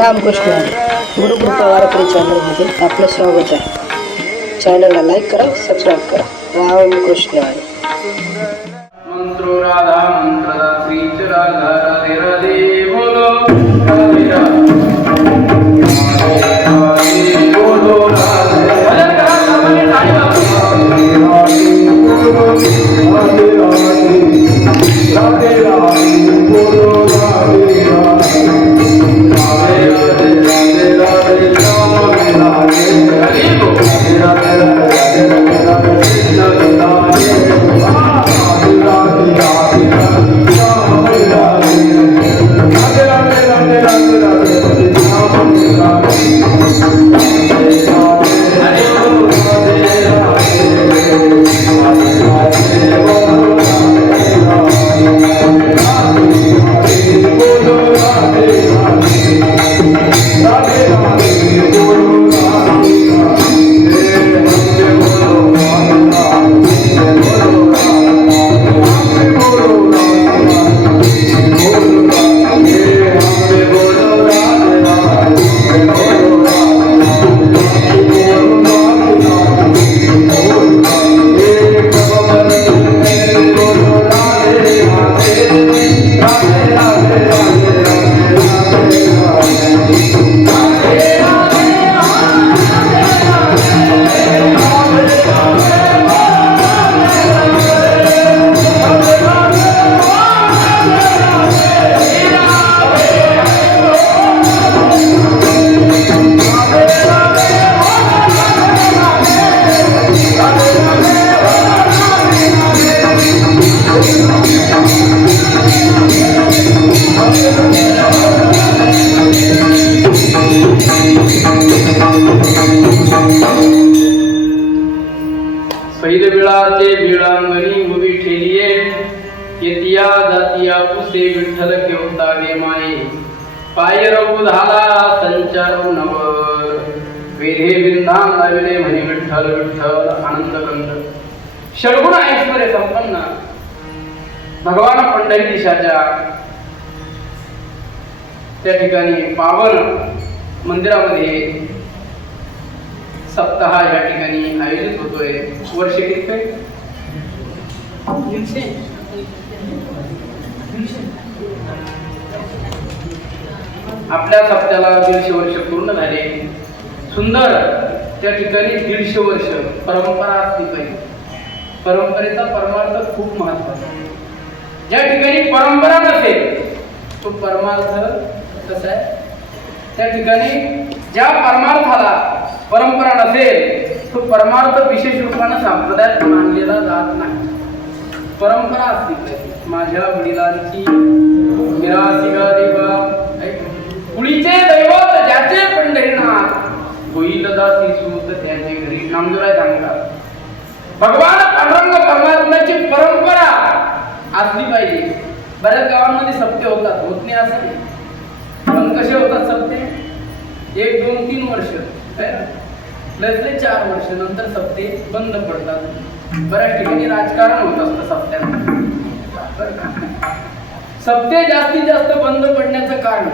रामकृष्ण गुरुकृपा वारकरी चॅनलमध्ये आपलं स्वागत आहे. चॅनलला लाईक करा, सबस्क्राईब करा. रामकृष्ण मंत्रो राधा मंत्र श्रीच राधा राधे राधे बोलो राधे राधे बोलो राधे भजन करा सर्वांनी टाळी राधे राधे बोलो राधे राधे राधे राधे राधे पैलबिळाचे बिळांगणी उभी ठेलिये येतिया जातिया पुसे विठ्ठल केवतावे माये पाय रघु झाला संचार नवर वेधे बिंदा लाविले म्हणे विठ्ठल विठ्ठल आनंद गंध षडगुण ऐश्वर्य संपन्न भगवान पंढरीशाच्या त्या ठिकाणी पावन मंदिरामध्ये सप्ताह या ठिकाणी आयोजित होतोय. वर्ष किती काय आपल्या सप्त्याला 150 वर्ष पूर्ण झाले. सुंदर त्या ठिकाणी 150 वर्ष परंपरा असली पाहिजे. परंपरेचा परमार्थ खूप महत्वाचा. ज्या ठिकाणी परंपरा नसेल तो परमार्थ कसा आहे. त्या ठिकाणी ज्या परमार्थाला परंपरा नसेल तो परमार्थ विशेष रूपाने संप्रदायात मानलेला जात नाही. परंपरा असली पाहिजे. माझ्या वडिलांची निराशिगा देवा कुळीचे दैवत ज्याचे पंढरीनाथ होईल दासी सूत त्याचे घरी नामदेवराय सांगतात. भगवान पांडुरंग परमात्म्याची परंपरा असली पाहिजे. बऱ्याच गावांमध्ये सप्ते होतात, होत नाही असं नाही. पण कसे होतात सप्ते? 1, 2, 3 वर्ष लसले 4 वर्ष नंतर सप्ते बंद पडतात. बऱ्याच ठिकाणी राजकारण होत असतं सप्त्यात. सप्ते जास्तीत जास्त बंद पडण्याचं कारण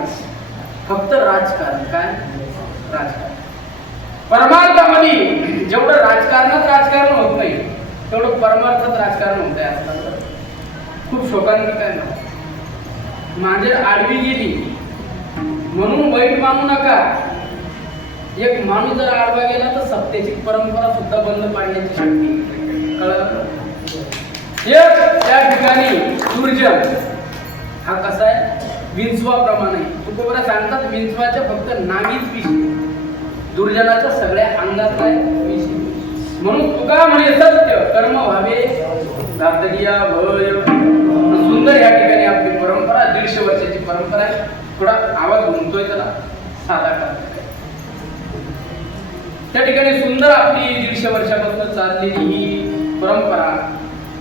फक्त राजकारण. काय राजकारण? परमार्थामध्ये जेवढं राजकारण होत नाही तेवढं परमार्थात राजकारण होत आहे. असताना खूप शोकांतिक आहे ना. माझे आडवी गेली म्हणून वाईट मानू नका. एक माणूस जर आडवा गेला तर सत्तेची परंपरा सुद्धा बंद पाडण्याची शक्ती. कळलं? एक त्या ठिकाणी दुर्जन हा कसा आहे विंचवाप्रमाणे. तुकोबरा सांगतात विंचवाच्या फक्त नागीच विष, दुर्जनाच्या सगळ्या अंगात काय विष. म्हणून तुका म्हणे सत्य कर्म व्हावे गातरिया भय. सुंदर या ठिकाणी आपली परंपरा 150 वर्षाची परंपरा आहे. थोडा आवाज घुमतोय त्याला साधा करा. त्या ठिकाणी सुंदर आपली 150 वर्षापासून चाललेली ही परंपरा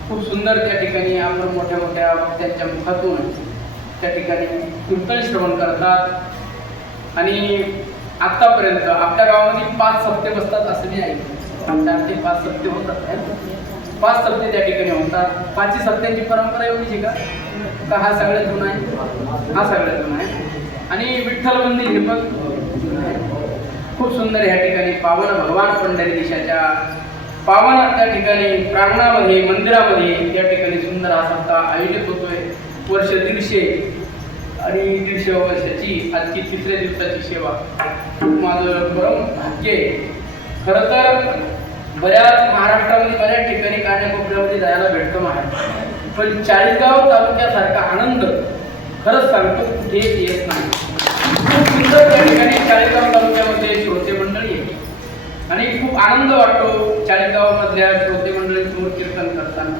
खूप सुंदर. त्या ठिकाणी आपण मोठ्या मोठ्या वक्त्यांच्या मुखातून त्या ठिकाणी कीर्तन श्रवण करतात. आणि आतापर्यंत आपल्या गावामध्ये 5 सप्ते बसतात असं मी ऐकलं. 4 ते 5 सप्ते होतात. 5 सप्ते त्या ठिकाणी होतात. 5 सप्त्यांची परंपरा एवढीची का हा सगळ्यात जुना आहे? हा सगळ्यात जुना आहे. आणि विठ्ठल मंदिर हे पण खूप सुंदर या ठिकाणी पावन भगवान पंढरी देशाच्या पावन त्या ठिकाणी प्रांगणामध्ये मंदिरामध्ये या ठिकाणी सुंदर हा सप्ताह आयोजित होतोय. वर्ष 150 आणि 150 वर्षाची आजची 3ऱ्या दिवसाची सेवा माझं परम भाग्य आहे. खरं तर बऱ्याच महाराष्ट्रामध्ये बऱ्याच ठिकाणी कानाकोपऱ्यामध्ये जायला भेटतं महाराज, पण चाळीसगाव तालुक्यासारखा आनंद खरंच सांगतो कुठेच येत नाही. खूप सुंदर त्या ठिकाणी चाळीसगाव तालुक्यामध्ये श्रोते मंडळी आहे आणि खूप आनंद वाटतो चाळीसगावमधल्या श्रोते मंडळींसमोर कीर्तन करताना.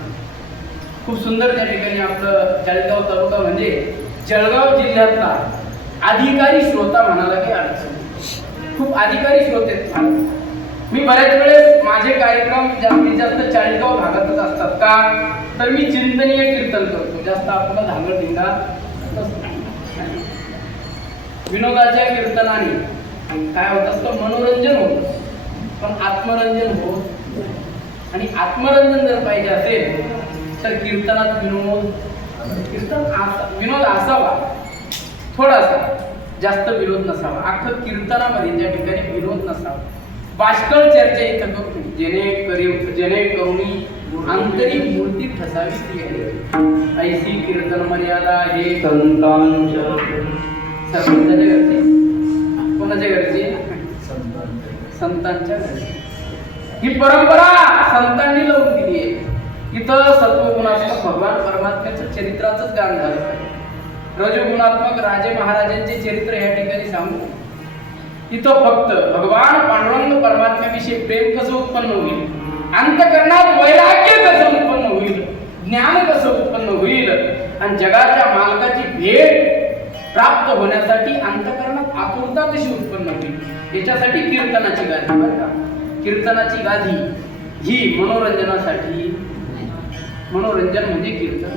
खूप सुंदर त्या ठिकाणी आपलं चाळीसगाव तालुका म्हणजे जळगाव जिल्ह्यातला अधिकारी श्रोता म्हणाला की अडचण. खूप अधिकारी श्रोते आहेत. मी बऱ्याच वेळेस माझे कार्यक्रम जास्तीत जास्त चाळीसगाव भागातच असतात. का तर मी चिंतनीय कीर्तन करतो, जास्त आपला धांगडधिंगा विनोदाच्या कीर्तनाने काय होत असतं, मनोरंजन होतं पण आत्मरंजन होत. आणि आत्मरंजन जर पाहिजे असेल तर कीर्तनात विनोद असावा, थोडासा, जास्त विनोद नसावा. अख्खं कीर्तनामध्ये त्या ठिकाणी विनोद नसावा. बाष्कळ चर्चा इथं करतो जेणेकरून अंतरी मूर्ती ठसावी ती आहे. ऐसी कीर्तन मर्यादा हे संतांच्या घरचे. कोणाच्या घरचे? संतांच्या घरचे. ही परंपरा संतांनी लावून दिली आहे. इथं सत्वगुणात्मक भगवान परमात्म्याचं चरित्राचंच गान झालं पाहिजे. रजगुणात्मक राजे महाराजांचे चरित्र या ठिकाणी सांगू. इथं फक्त भगवान पांडुरंग परमात्म्याविषयी प्रेम कसं उत्पन्न होईल, अंतःकरणात वैराग्य कसं उत्पन्न होईल, ज्ञान कसं उत्पन्न होईल आणि जगाच्या मालकाची भेट प्राप्त होण्यासाठी अंतःकरणात आतुरता कशी उत्पन्न होईल, याच्यासाठी कीर्तनाची गादी. बरं का, कीर्तनाची गादी ही मनोरंजनासाठी, मनोरंजन म्हणजे कीर्तन.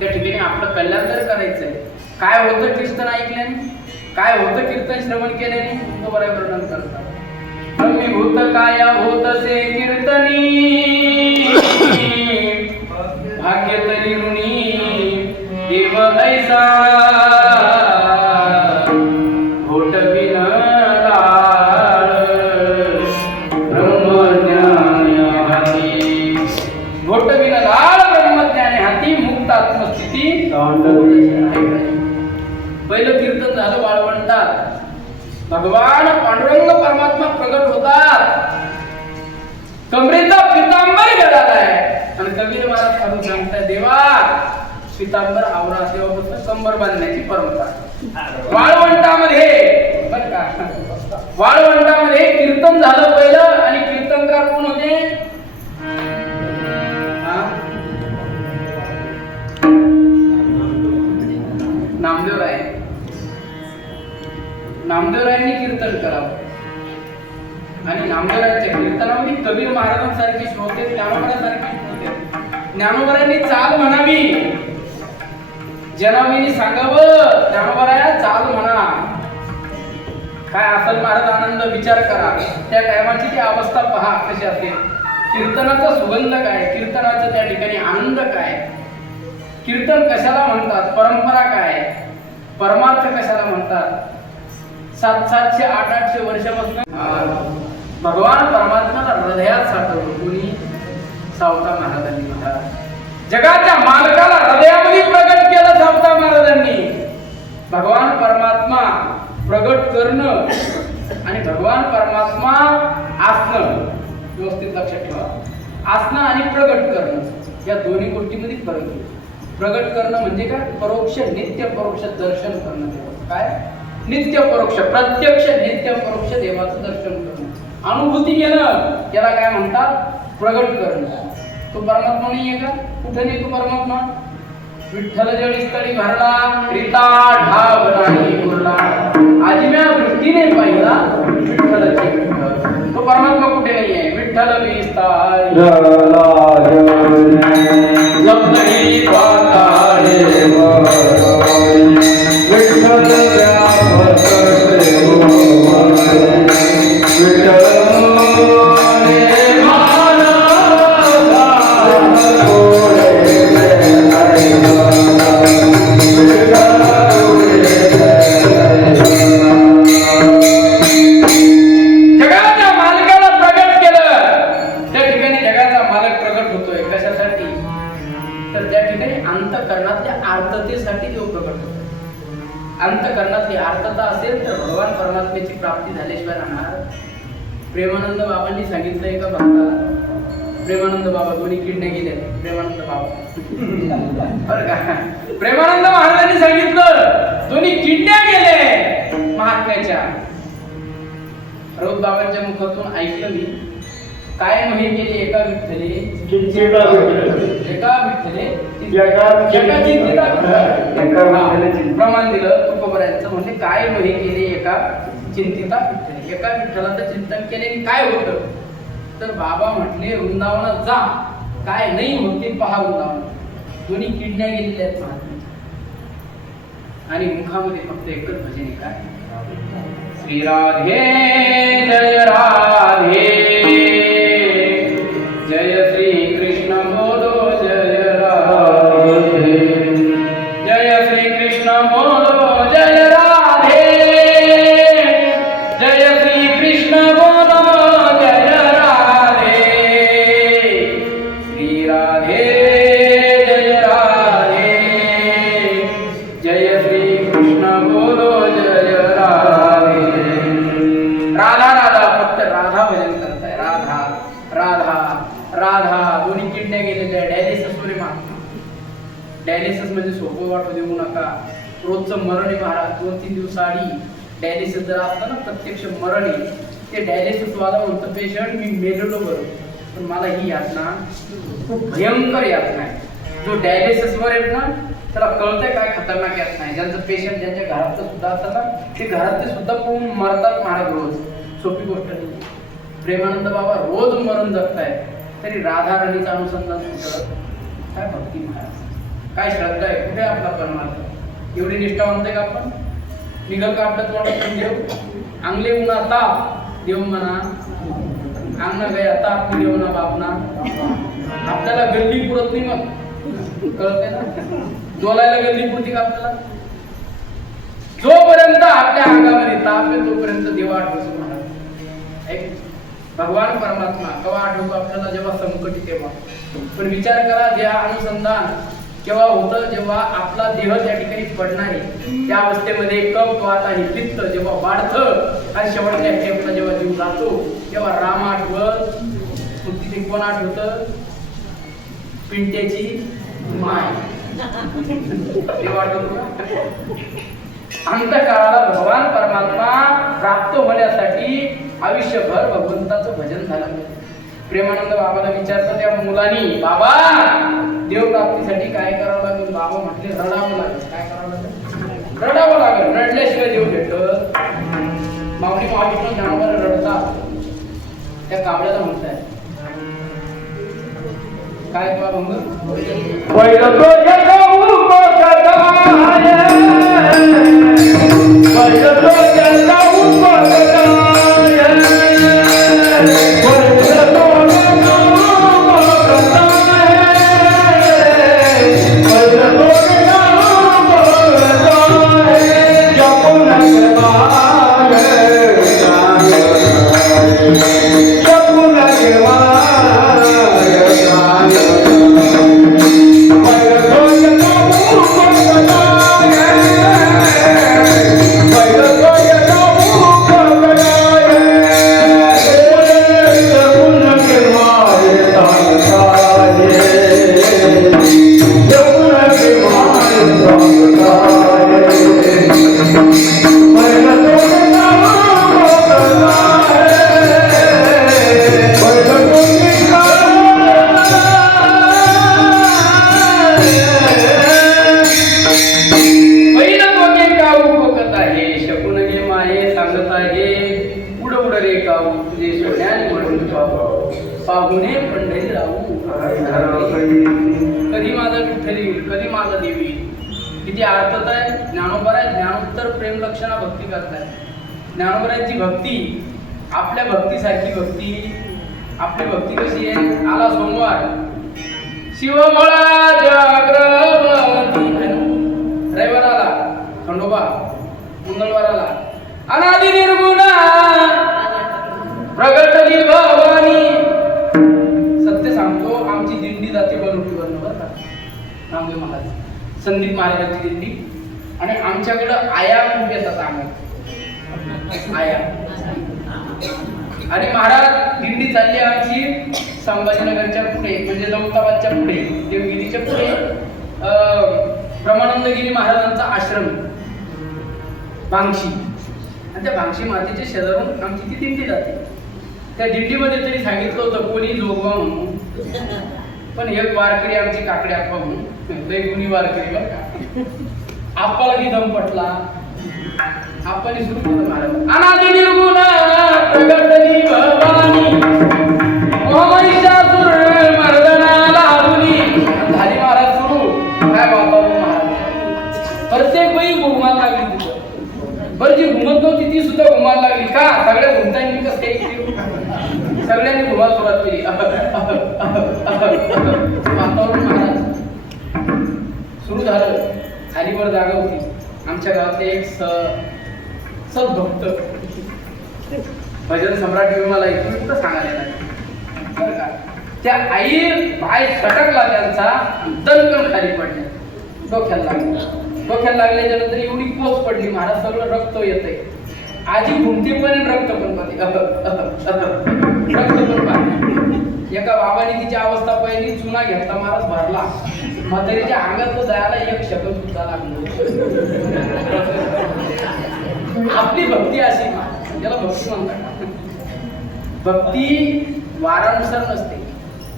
त्या ठिकाणी आपलं कल्याण जर करायचंय, काय होतं कीर्तन ऐकल्याने, काय होतं कीर्तन श्रवण केल्याने, तो बऱ्या वर्णन करतात. ब्रह्मीभूत काया होतसे कीर्तनी, भाग्य तरी ऋणी देव ऐसा, घोटविन लाळ ब्रह्मज्ञान हाती, घोटविन लाळ ब्रह्मज्ञान हाती, मुक्त आत्मस्थिती. पहिलं कीर्तन झालं वाळवंटात. भगवान पांडुरंग परमात्मा प्रगट होतात, कमरेचा पितांबर घालाय आणि कबीर महाराज सांगून सांगताय, देवा पितांबर आवरा. तेव्हापासून कंबर बांधण्याची परंपरा वाळवंटामध्ये. बरं का, वाळवंटामध्ये कीर्तन झालं पहिलं. आणि कीर्तनकार कोण होते? नामदेवराय. नामदेवरायांनी कीर्तन करावं आणि नामदेवरायांच्या कीर्तनामध्ये कबीर महाराजांसारखे श्रोते, ज्ञानोबरांसारखे श्रोते. ज्ञानोबरायांनी चाल म्हणावी, जनाविनी सांगावं, ज्ञानोबराया चाल म्हणा. काय असेल महाराज आनंद, विचार करा त्या टायमाची ती अवस्था पहा कशी असेल. कीर्तनाचा सुगंध काय, कीर्तनाचा त्या ठिकाणी आनंद काय, कीर्तन कशाला म्हणतात, परंपरा काय, परमार्थ कशाला म्हणतात. 700-800 800 वर्षापासून भगवान परमात्म्याला हृदयात साठवलं. कोणी? सावता महाराजांनी. जगाच्या मालकाला हृदयामध्ये प्रगट केलं सावता महाराजांनी. भगवान परमात्मा प्रगट करणं आणि भगवान परमात्मा असणं, व्यवस्थित लक्षात ठेवा. असणं आणि प्रगट करणं या दोन्ही गोष्टींमध्ये फरक आहे. प्रगट करणं म्हणजे काय? परोक्ष नित्य परोक्ष दर्शन करणं. काय? नित्य परोक्ष, प्रत्यक्ष नित्य परोक्ष देवाचं दर्शन करणं, अनुभूती घेणं, याला काय म्हणतात? प्रगट करणं. तो परमात्मा नाहीये का? कुठे नाही तो परमात्मा? विठ्ठल जळी स्थळी भरला, रीता ढाब नाही उरला, आजिम्या दृष्टीने पाहिला विठ्ठलचे विठ्ठल. तो परमात्मा कुठे नाहीये? विठ्ठल विस्तार जपही पाताळे विठ्ठल जीवनात ही अर्थता असेल तर भगवान परमात्म्याची प्राप्ती झाल्याशिवाय राहणार. प्रेमानंद बाबांनी सांगितलंय का भक्ताला, प्रेमानंद बाबा दोन्ही किडण्या गेल्या, प्रेमानंद बाबा बरं का, प्रेमानंद महाराजांनी सांगितलं दोन्ही किडण्या गेले महात्म्याच्या. राऊत बाबांच्या मुखातून ऐकलं मी, काय म्हणे केले एका विठ्ठले, एका विठ्ठले प्रमाण दिलं तुकोबऱ्यांचं. म्हणजे काय म्हणे केले एका चिंतिता विठ्ठले, एका विठ्ठलाचं चिंतन केले काय होतं, तर बाबा म्हटले वृंदावनात जा, काय नाही होते पहा वृंदावन. दोन्ही किडण्या गेलेल्या आहेत महात्म्याच्या आणि मुखामध्ये फक्त एकच भजन आहे, काय श्री राधे जय राधे, जय श्री कृष्ण बोलो जय राधे, जय श्री कृष्ण बोलो जय राधे, जय श्री कृष्ण बोलो जय राधे, श्री राधे जय राधे, जय श्री कृष्ण बोलो जय राधे. राधा राधा, फक्त राधा भजन करताय, राधा राधा राधा. दोन्ही किडण्या गेलेल्या, डायलिसिस वर महात्मा. डायलिसिस म्हणजे सोपं वाटू देऊ नका, रोजचं मरण आहे महाराज. 2-3 दिवस आधी डायलिसिस जर असतं ना प्रत्यक्ष मरण आहे, ते डायलिसिस वाला म्हणतं पेशंट मी मेलेलो बरोबर, पण मला ही यातना खूप भयंकर यातना आहे. जो डायलिसिस वर आहेत ना त्याला कळतंय काय खतरनाक यातना आहे. ज्यांचं पेशंट ज्यांच्या घरातलं सुद्धा असतं ना ते घरातले सुद्धा पोहून मरतात महाराज रोज, सोपी गोष्ट नाही. प्रेमानंद बाबा रोज मरण जगताय तरी राधा राणीचं अनुसंधान करत. काय भक्ती महाराज, काय श्रद्धा आहे, कुठे आपला परमार्थ. एवढी निष्ठावंत आहे का आपण, निघल का आपल्या तोंडातून देव, अंगले उन्हा ताप देव म्हणा, अंगण गया ताप देव ना बापना. आपल्याला गल्ली पुरत नाही, मग कळते ना डोलायला गल्ली पुरती का आपल्याला. जोपर्यंत आपल्या अंगामध्ये ताप आहे तोपर्यंत देव आठवतो महाराज. एक भगवान परमात्मा केव्हा आठवतो आपल्याला, जेव्हा संकट तेव्हा. पण विचार करा, जे अनुसंधान केव्हा होतं, जेव्हा आपला देह त्या ठिकाणी पडणार आहे, त्या अवस्थेमध्ये कफ वात आणि पित्त जेव्हा वाढतं आणि शेवटच्या टेपला जेव्हा जीव जातो तेव्हा राम आठवत, तिथे कोण आठवतं, पिंट्याची माय ते वाटत. अंतकाळाला भगवान परमात्मा प्राप्त होण्यासाठी आयुष्यभर भगवंताचं भजन झालं. प्रेमानंद बाबाला विचारतं त्या मुलांनी, बाबा देव प्राप्तीसाठी काय करावं लागेल. बाबा म्हटले रडावं लागेल. काय करावं लागेल, रडावं लागेल. रडल्याशिवाय देव भेटत. माऊली माऊली ज्ञानोबा रडतात, त्या कावड्याला म्हणताय काय किंवा मग पाहुणे पंढरी राहू. कधी माझा विठ्ठली कधी माझा देवी. किती अर्थत आहे. ज्ञानोबा आहे, ज्ञानोत्तर प्रेम लक्षणा भक्ती करताय. ज्ञानोबराची भक्ती आपल्या भक्तीसारखी भक्ती. आपली भक्ती कशी आहे. आला सोमवार शिवमळा जागृती, रविवार आला खंडोबा, मंगळवार आला अनादि निर्गुणा प्रगटली भवानी. सत्य सांगतो, आमची दिंडी जाते बनवटीवर बरं का. रामदेव महाराज, संदीप महाराजांची दिंडी आणि आमच्याकडं आया खूप येतात आम्ही आया. आणि महाराज दिंडी चालली आमची संभाजीनगरच्या पुढे म्हणजे दौलताबादच्या पुढे देवगिरीच्या पुढे ब्रह्मानंदगिरी महाराजांचा आश्रम भांगशी. आणि त्या भांगशी मातेच्या शेजारून आमची ती दिंडी जाते. त्या दिंडीमध्ये तरी सांगितलं होतं कोणी जोगवा म्हणून, पण एक वारकरी आमची काकडे आप्पा म्हणून लय गुणी वारकरी बरं का. आप्पाला की दम पटला. आप्पाने सुरू केलं महाराज अनादि निर्गुण प्रगटली भवानी महिषासुर मर्दनाला आधुनी. झाली महाराज सुरू. काय वातावरण महाराज. प्रत्येक बाई घुमायला लागली तिथं. बरं जी घुमत नव्हती ती सुद्धा घुमायला लागली. का सगळ्या घुमताय मी कसं काही सगळ्यांनी घुमायला सुरुवात केली. वातावरण महाराज सुरू झालं. खालीवर जागा होती. आमच्या गावातले एक सद्भक्त भजन सम्राट विमाला इथून कुठं सांगायला नाही का. त्या आई पाय खटकला त्यांचा दणकन खाली पडले. डोक्याला लागल्याच्या नंतर एवढी कोच पडली महाराज सगळं रक्त येतंय. आजी घुमते पण रक्त पण पाहते. रक्त पण पाहते. एका बाबाने तिची अवस्था पहिली. चुना घेतला महाराज भरला. म्हातारीच्या अंगात जायला एक शकल सुद्धा लागलो. आपली भक्ती अशी त्याला भक्ती म्हणतात. भक्ती वारानुसार नसते.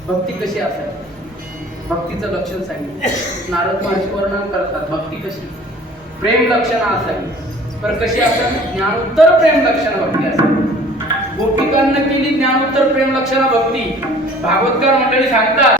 भक्ती कशी असेल भक्तीचं लक्षण सांगितलं नारद महर्षी वर्णन करतात. भक्ती कशी प्रेम लक्षण असावी. पर कशी असेल ज्ञानोत्तर प्रेम लक्षण भक्ती असेल. गोपिकांना केली ज्ञानोत्तर प्रेम लक्षण भक्ती. भागवतकार मंडळी सांगतात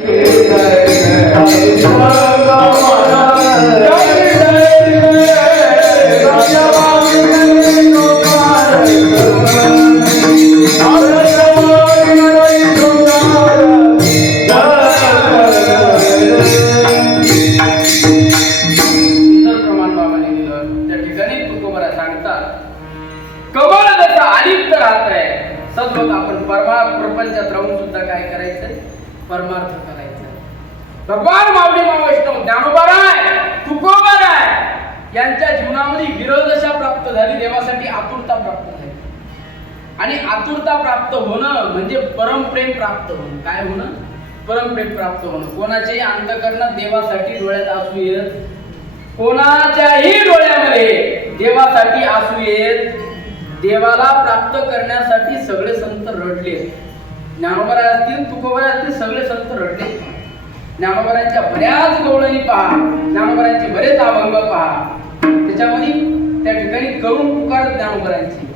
प्रपंचात राहून सुद्धा काय करायचं परमार्थ करायचं. भगवान माऊली वैष्णव ज्ञानोबाराय तुकोबाराय यांच्या जीवनामध्ये विरहदशा प्राप्त झाली. देवासाठी आतुरता प्राप्त झाली. आणि आतुरता प्राप्त होणं म्हणजे परमप्रेम प्राप्त होणं. काय होणं परमप्रेम प्राप्त होणं. कोणाच्याही अंतःकरणात देवासाठी डोळ्यात आसू येत. कोणाच्याही डोळ्यामध्ये देवासाठी आसू येत. देवाला प्राप्त करण्यासाठी सगळे संत रडले. ज्ञानोबराय असतील तुकोबाराय असतील सगळे संत रडले. ज्ञानोबरायांच्या बऱ्याच गवळणी पहा. ज्ञानोबरायांचे बरेच अभंग पहा. त्याच्यामध्ये त्या ठिकाणी करून पुकार ज्ञानोबरायांची.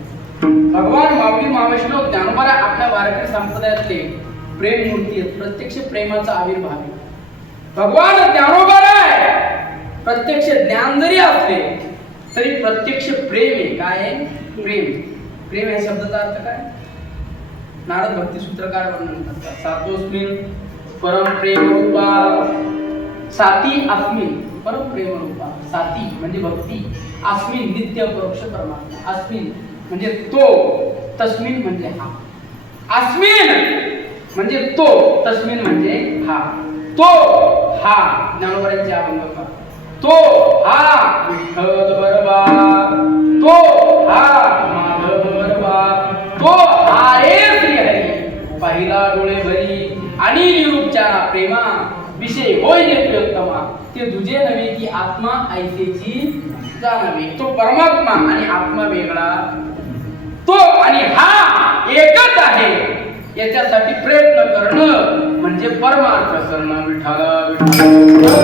भगवान माऊली महावैष्णव ज्ञानोबराय आपल्या वारकरी संप्रदायातले प्रेम मूर्ती आहेत. प्रत्यक्ष प्रेमाचा आविर्भाव आहे. भगवान ज्ञानोबराय प्रत्यक्ष ज्ञान जरी असले तरी प्रत्यक्ष प्रेम आहे. काय आहे प्रेम. प्रेम या शब्दाचा अर्थ काय नारद भक्ती सूत्रकार वर्णन करतात. सातोस्मिन परम प्रेम रूपा साती अस्मिन परम प्रेम रूपा. साती म्हणजे भक्ती. अस्मिन नित्य परोक्ष परमात्मा. अस्मिन म्हणजे तो. तस्मिन म्हणजे हा. अस्मिन म्हणजे तो. तस्मिन म्हणजे हा. तो हा ज्ञानोबरायांचे अभंग पहा. तो हा विठ्ठल बरबा. तो हा माधव बरबा. तो हा रे श्री हरी पहिला डोळे भरी आणि निरुपचारा प्रेमा विषय होय नेत्योत्तमा. ते तुझे नव्हे की आत्मा ऐसेची जाणावे. तो परमात्मा आणि आत्मा वेगळा. तो आणि हा एकच आहे. याच्यासाठी प्रयत्न करणं म्हणजे परमार्थ करणं. विठ्ठल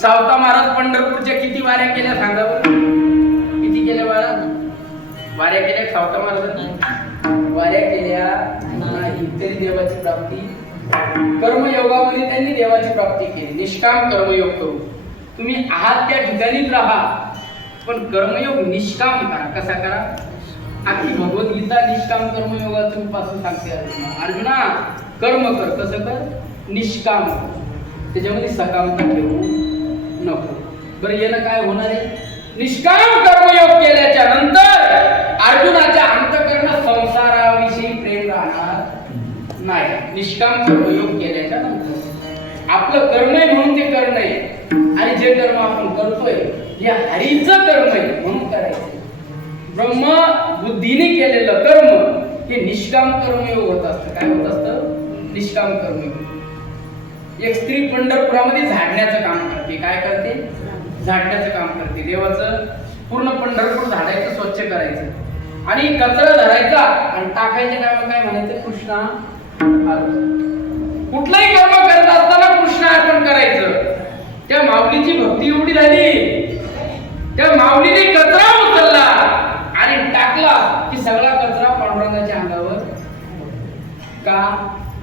सावता महाराज पंढरपूरच्या किती वाऱ्या केल्या सांगा बरं. किती केल्या वाऱ्या केल्या सावता महाराजांनी. वाऱ्या केल्या नाही तरी देवाची प्राप्ती. कर्मयोगामध्ये त्यांनी देवाची प्राप्ती केली. निष्काम कर्मयोग करू तुम्ही आहात त्या ठिकाणीच राहा, पण कर्मयोग निष्काम करा. कसा करा? आखी भगवद्गीता निष्काम कर्मयोगाचं उपासन सांगते अर्जुना. अर्जुना कर्म कर. कसं कर? निष्काम कर. त्याच्यामध्ये सकामता ठेवू नको. बरं येणं काय होणार आहे? निष्काम कर्मयोग केल्याच्या नंतर अर्जुनाच्या अंतःकरणात संसाराविषयी प्रेम राहणार नाही. निष्काम कर्मयोग केल्याच्या नंतर आपलं कर्म आहे म्हणून ते करणं आहे, आणि जे कर्म आपण करतोय हे हरीचं कर्म आहे म्हणून करायचं. ब्रह्म बुद्धीने केलेलं कर्म हे निष्काम कर्मयोग होत असतं. काय होत असतं? निष्काम कर्मयोग. एक स्त्री पंढरपुरामध्ये झाडण्याचं काम करते. काय करते? झाडण्याचं काम करते. देवाचं पूर्ण पंढरपूर झाडायचं, स्वच्छ करायचं, आणि कचरा धरायचा आणि टाकायचे. काय म्हणायचं? कृष्णा अर्पण. कुठलंही कर्म करत असताना कृष्णा अर्पण करायचं. त्या माऊलीची भक्ती एवढी झाली, त्या माऊलीने कचरा उचलला आणि टाकला की सगळा कचरा पांडुरंगाच्या अंगावर. का?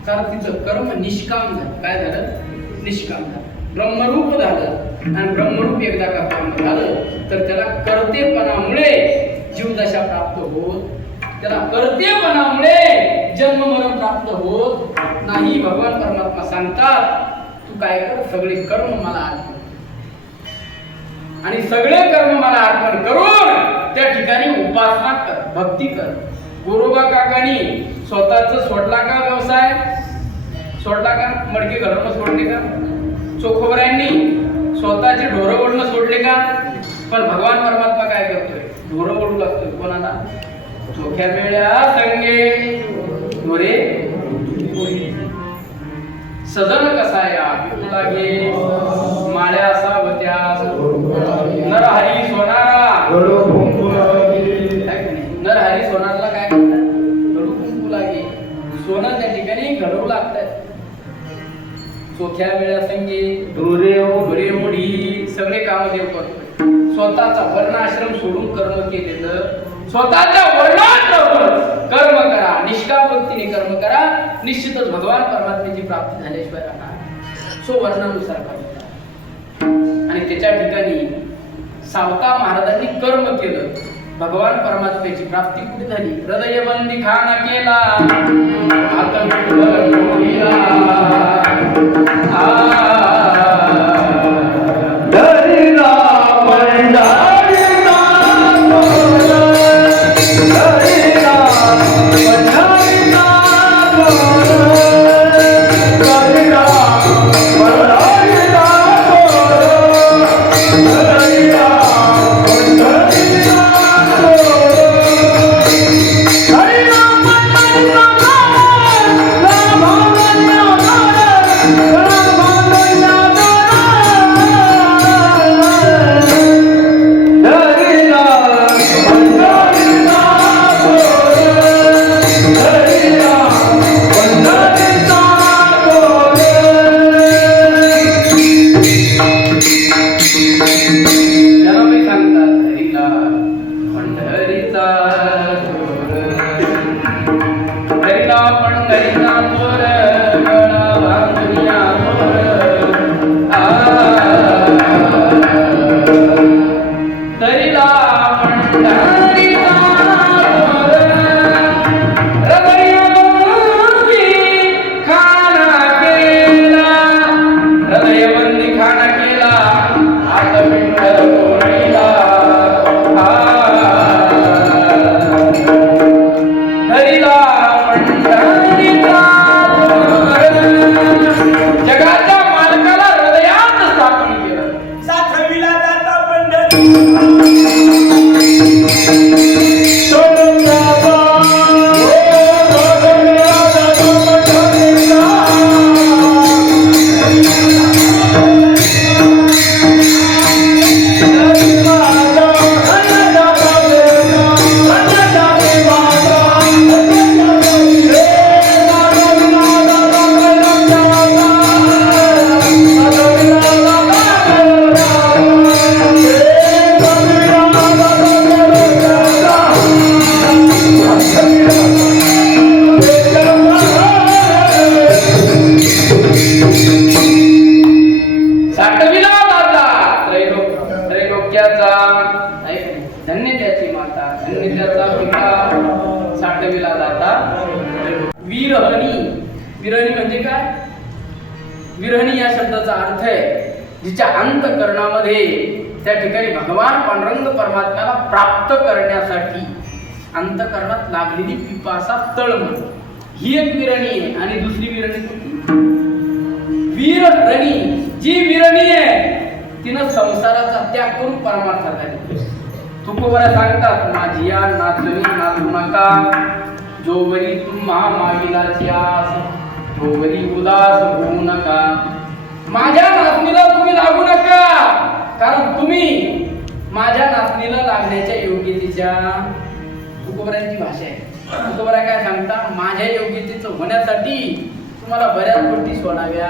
कारण तिचं कर्म निष्काम झालं. काय झालं? निष्काम झालं. ब्रह्मरूप झालं, आणि ब्रह्मरूप एकदा का काम झालं तर त्याला कर्तेपणामुळे जीवदशा प्राप्त होत, त्याला कर्तेपणामुळे जन्म मरण प्राप्त होत नाही. भगवान परमात्मा सांगतात, तू काय कर? सगळे कर्म मला अर्पण, आणि सगळे कर्म मला अर्पण करून त्या ठिकाणी उपासना कर, भक्ती कर. गोरोबा काकांनी स्वतःच सोडला का व्यवसाय? सोडला का? मडके घडवणं सोडले का? चोखोबऱ्यांनी स्वतःचे ढोरं ओढणं सोडले का? पण भगवान परमात्मा काय करतोय? ढोरं ओढू लागतोय. कोणाला? चोख्या वेळ्या संगे ढोरे सजन कसाया लागे माळ्या असावत्या नरहरी सोनारा. नरहरी सोनारला काय करतात? घडू कुंकू लागे. सोनं त्या ठिकाणी घडवू लागतात. चोख्या वेळा संगे ढोरे ओढी सगळे काम देव करतोय. स्वतःचा वर्ण आश्रम सोडून कर्म केलेलं, स्वतःच्या वर्णात राहून कर्म करा, निष्काम भक्तीने कर्म करा. निश्चितच भगवान परमात्म्याची प्राप्ती झाल्याशिवाय राहणार. सो वर्णानुसार कर्म करा. आणि त्याच्या ठिकाणी सावता महाराजांनी कर्म केलं, भगवान परमात्म्याची प्राप्ती कुठे झाली? हृदय बंदी खाना केला धन्य त्याची माता, धन्य त्याचा पिता, साठविला जाता विरहणी. विरहणी म्हणजे काय? विरहणी या शब्दाचा अर्थ आहे जिच्या अंतःकरणामध्ये त्या ठिकाणी भगवान पांडुरंग परमात्म्याला प्राप्त करण्यासाठी अंतःकरणात लागलेली पिपासा तळमळ, ही एक विरणी आहे. आणि दुसरी विरणी कोणती? वीररणी. जी विरणी आहे तिनं संसाराचा त्याग करून परमार्थात आली. तुकोबरा सांगतात, माझिया नाचणी नाचू नका, जोवरी तुम्हा माविलाची आस, जोवरी उदास होऊ नका. माझ्या नाचणीला तुम्ही लागू नका, कारण तुम्ही माझ्या नाचणीला लागण्याच्या योग्यतेच्या, तुकोबऱ्यांची भाषा आहे. तुकोबरा काय सांगता, माझ्या योग्यतेचं होण्यासाठी तुम्हाला बऱ्याच गोष्टी सोडाव्या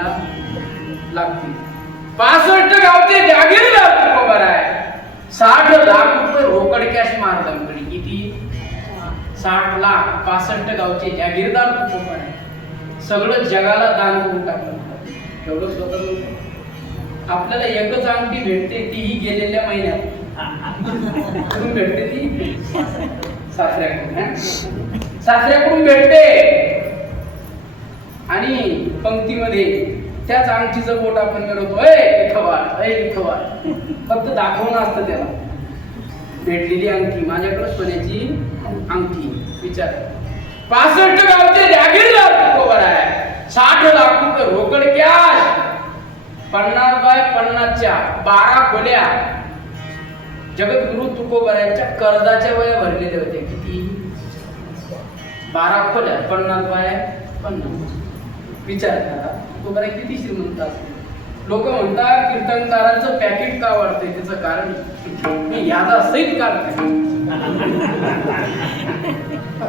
लागतील. 65 गावचे जागीरदार तुकोबरा आहे. 60 लाख रुपये रोकड कॅश महाराजांकडे. किती? 60 लाख. 65 गावचे जागीरदार तुकोबरा आहे. सगळं जगाला दान करून टाकलं. एवढं स्वतः आपल्याला एकच अंगठी भेटते, तीही गेलेल्या महिन्यात. कुठून भेटते ती? सासऱ्याकडून. सासऱ्याकडून भेटते. आणि पंक्तीमध्ये त्याच अंगठीचं बोट आपण मिळवतो, फक्त दाखवणं असतं त्याला. भेटलेली अंगठी, माझ्याकडे सोन्याची अंगठी. विचार, 65 गावचे जागीरदार तुकोबरा आहे. 60 लाख रुपये रोकड कॅश, 50 बाय 50च्या 12 खोल्या जगद्गुरु तुकोबऱ्यांच्या कर्जाच्या वया भरलेल्या होत्या. किती? 12 खोल्या, 50 बाय 50. विचार करा, तुकोबरा किती श्रीमंत असते. लोक म्हणतात कीर्तनकारांचं पॅकेट का वाढतंय, त्याचं कारण मी याचा सहित काढते.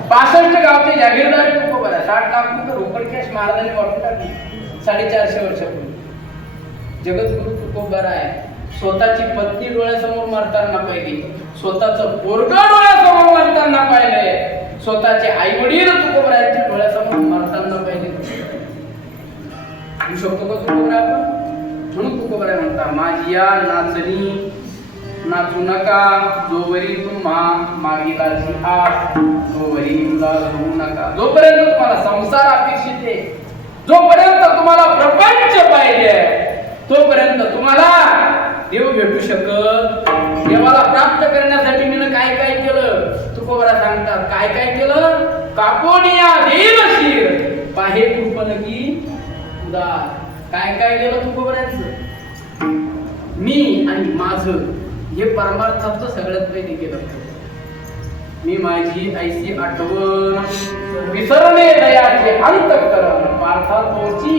65 गावचे जागीरदार तुकोबरा, 60 लाख रुपये रोकड कॅश महाराजांनी वाटून टाकली 450 वर्षापूर्वी. जगद्गुरु तुकोबरा आहे. स्वतःची पत्नी डोळ्यासमोर मरताना पाहिली, स्वतःचं पोरगा डोळ्यासमोर मरताना पाहिलंय, स्वतःचे आई वडील तुकोबरायांच्या डोळ्यासमोर मरताना पाहिले. होऊ शकतो का तुकोबरा आपण? म्हणून तुकोबरा म्हणता, माझिया नाचणी नाचू नका, जोवरी तुम्हा मागिलाची आस, जोवरी उदास होऊ नका. जोपर्यंत तुम्हाला संसार अपेक्षित आहे, जोपर्यंत तुम्हाला प्रपंच पाहिजे, तोपर्यंत तुम्हाला देव भेटू शकत. देवाला प्राप्त करण्यासाठी मी काय काय केलं, तुकोबरा सांगतात. काय काय केलं? काकोनिया देईल शिर पाहे कृपणगी उदार. काय काय केलं तुकोबऱ्यांचं? मी आणि माझं हे परमार्थाचं सगळ्यात पहिले केलं. मी माझी ऐशी आठवण विसरणे दयाचे अंतःकरण पार्थातोची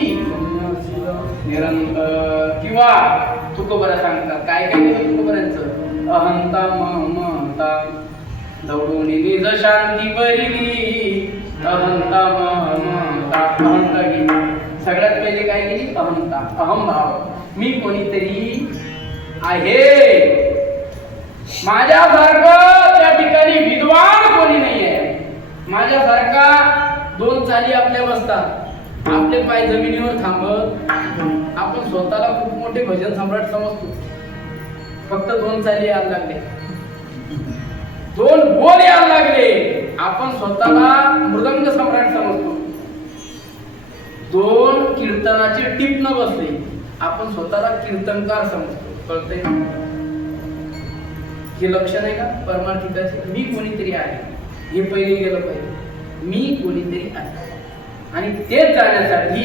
निरंतर. किंवा तुकोबरा सांगतात, काय काय केलं तुकोबऱ्यांचं? अहंता ममता दौडून निज शांती बरिली, अहंता ममता. अहंता गेली. सगळ्यात पहिले काय केली? अहंता, अहमभाव. मी कोणीतरी आहे, माझ्यासारखं त्या ठिकाणी विद्वान कोणी नाहीये. माझ्यासारखा 2 चाली आपल्या बसतात, आपले पाय जमिनीवर थांबत. आपण स्वतःला खूप मोठे भजन सम्राट समजतो. फक्त 2 चाली यायला लागले, 2 बोल यायला लागले, आपण स्वतःला मृदंग सम्राट समजतो. 2 कीर्तनाचे टिप न बसले, आपण स्वतःला कीर्तनकार समजतो. कळतंय? हे लक्षण आहे का परमार्थिकाचे? मी कोणीतरी आहे, हे पहिले गेलं पाहिजे. मी कोणीतरी आहे, आणि तेच जाण्यासाठी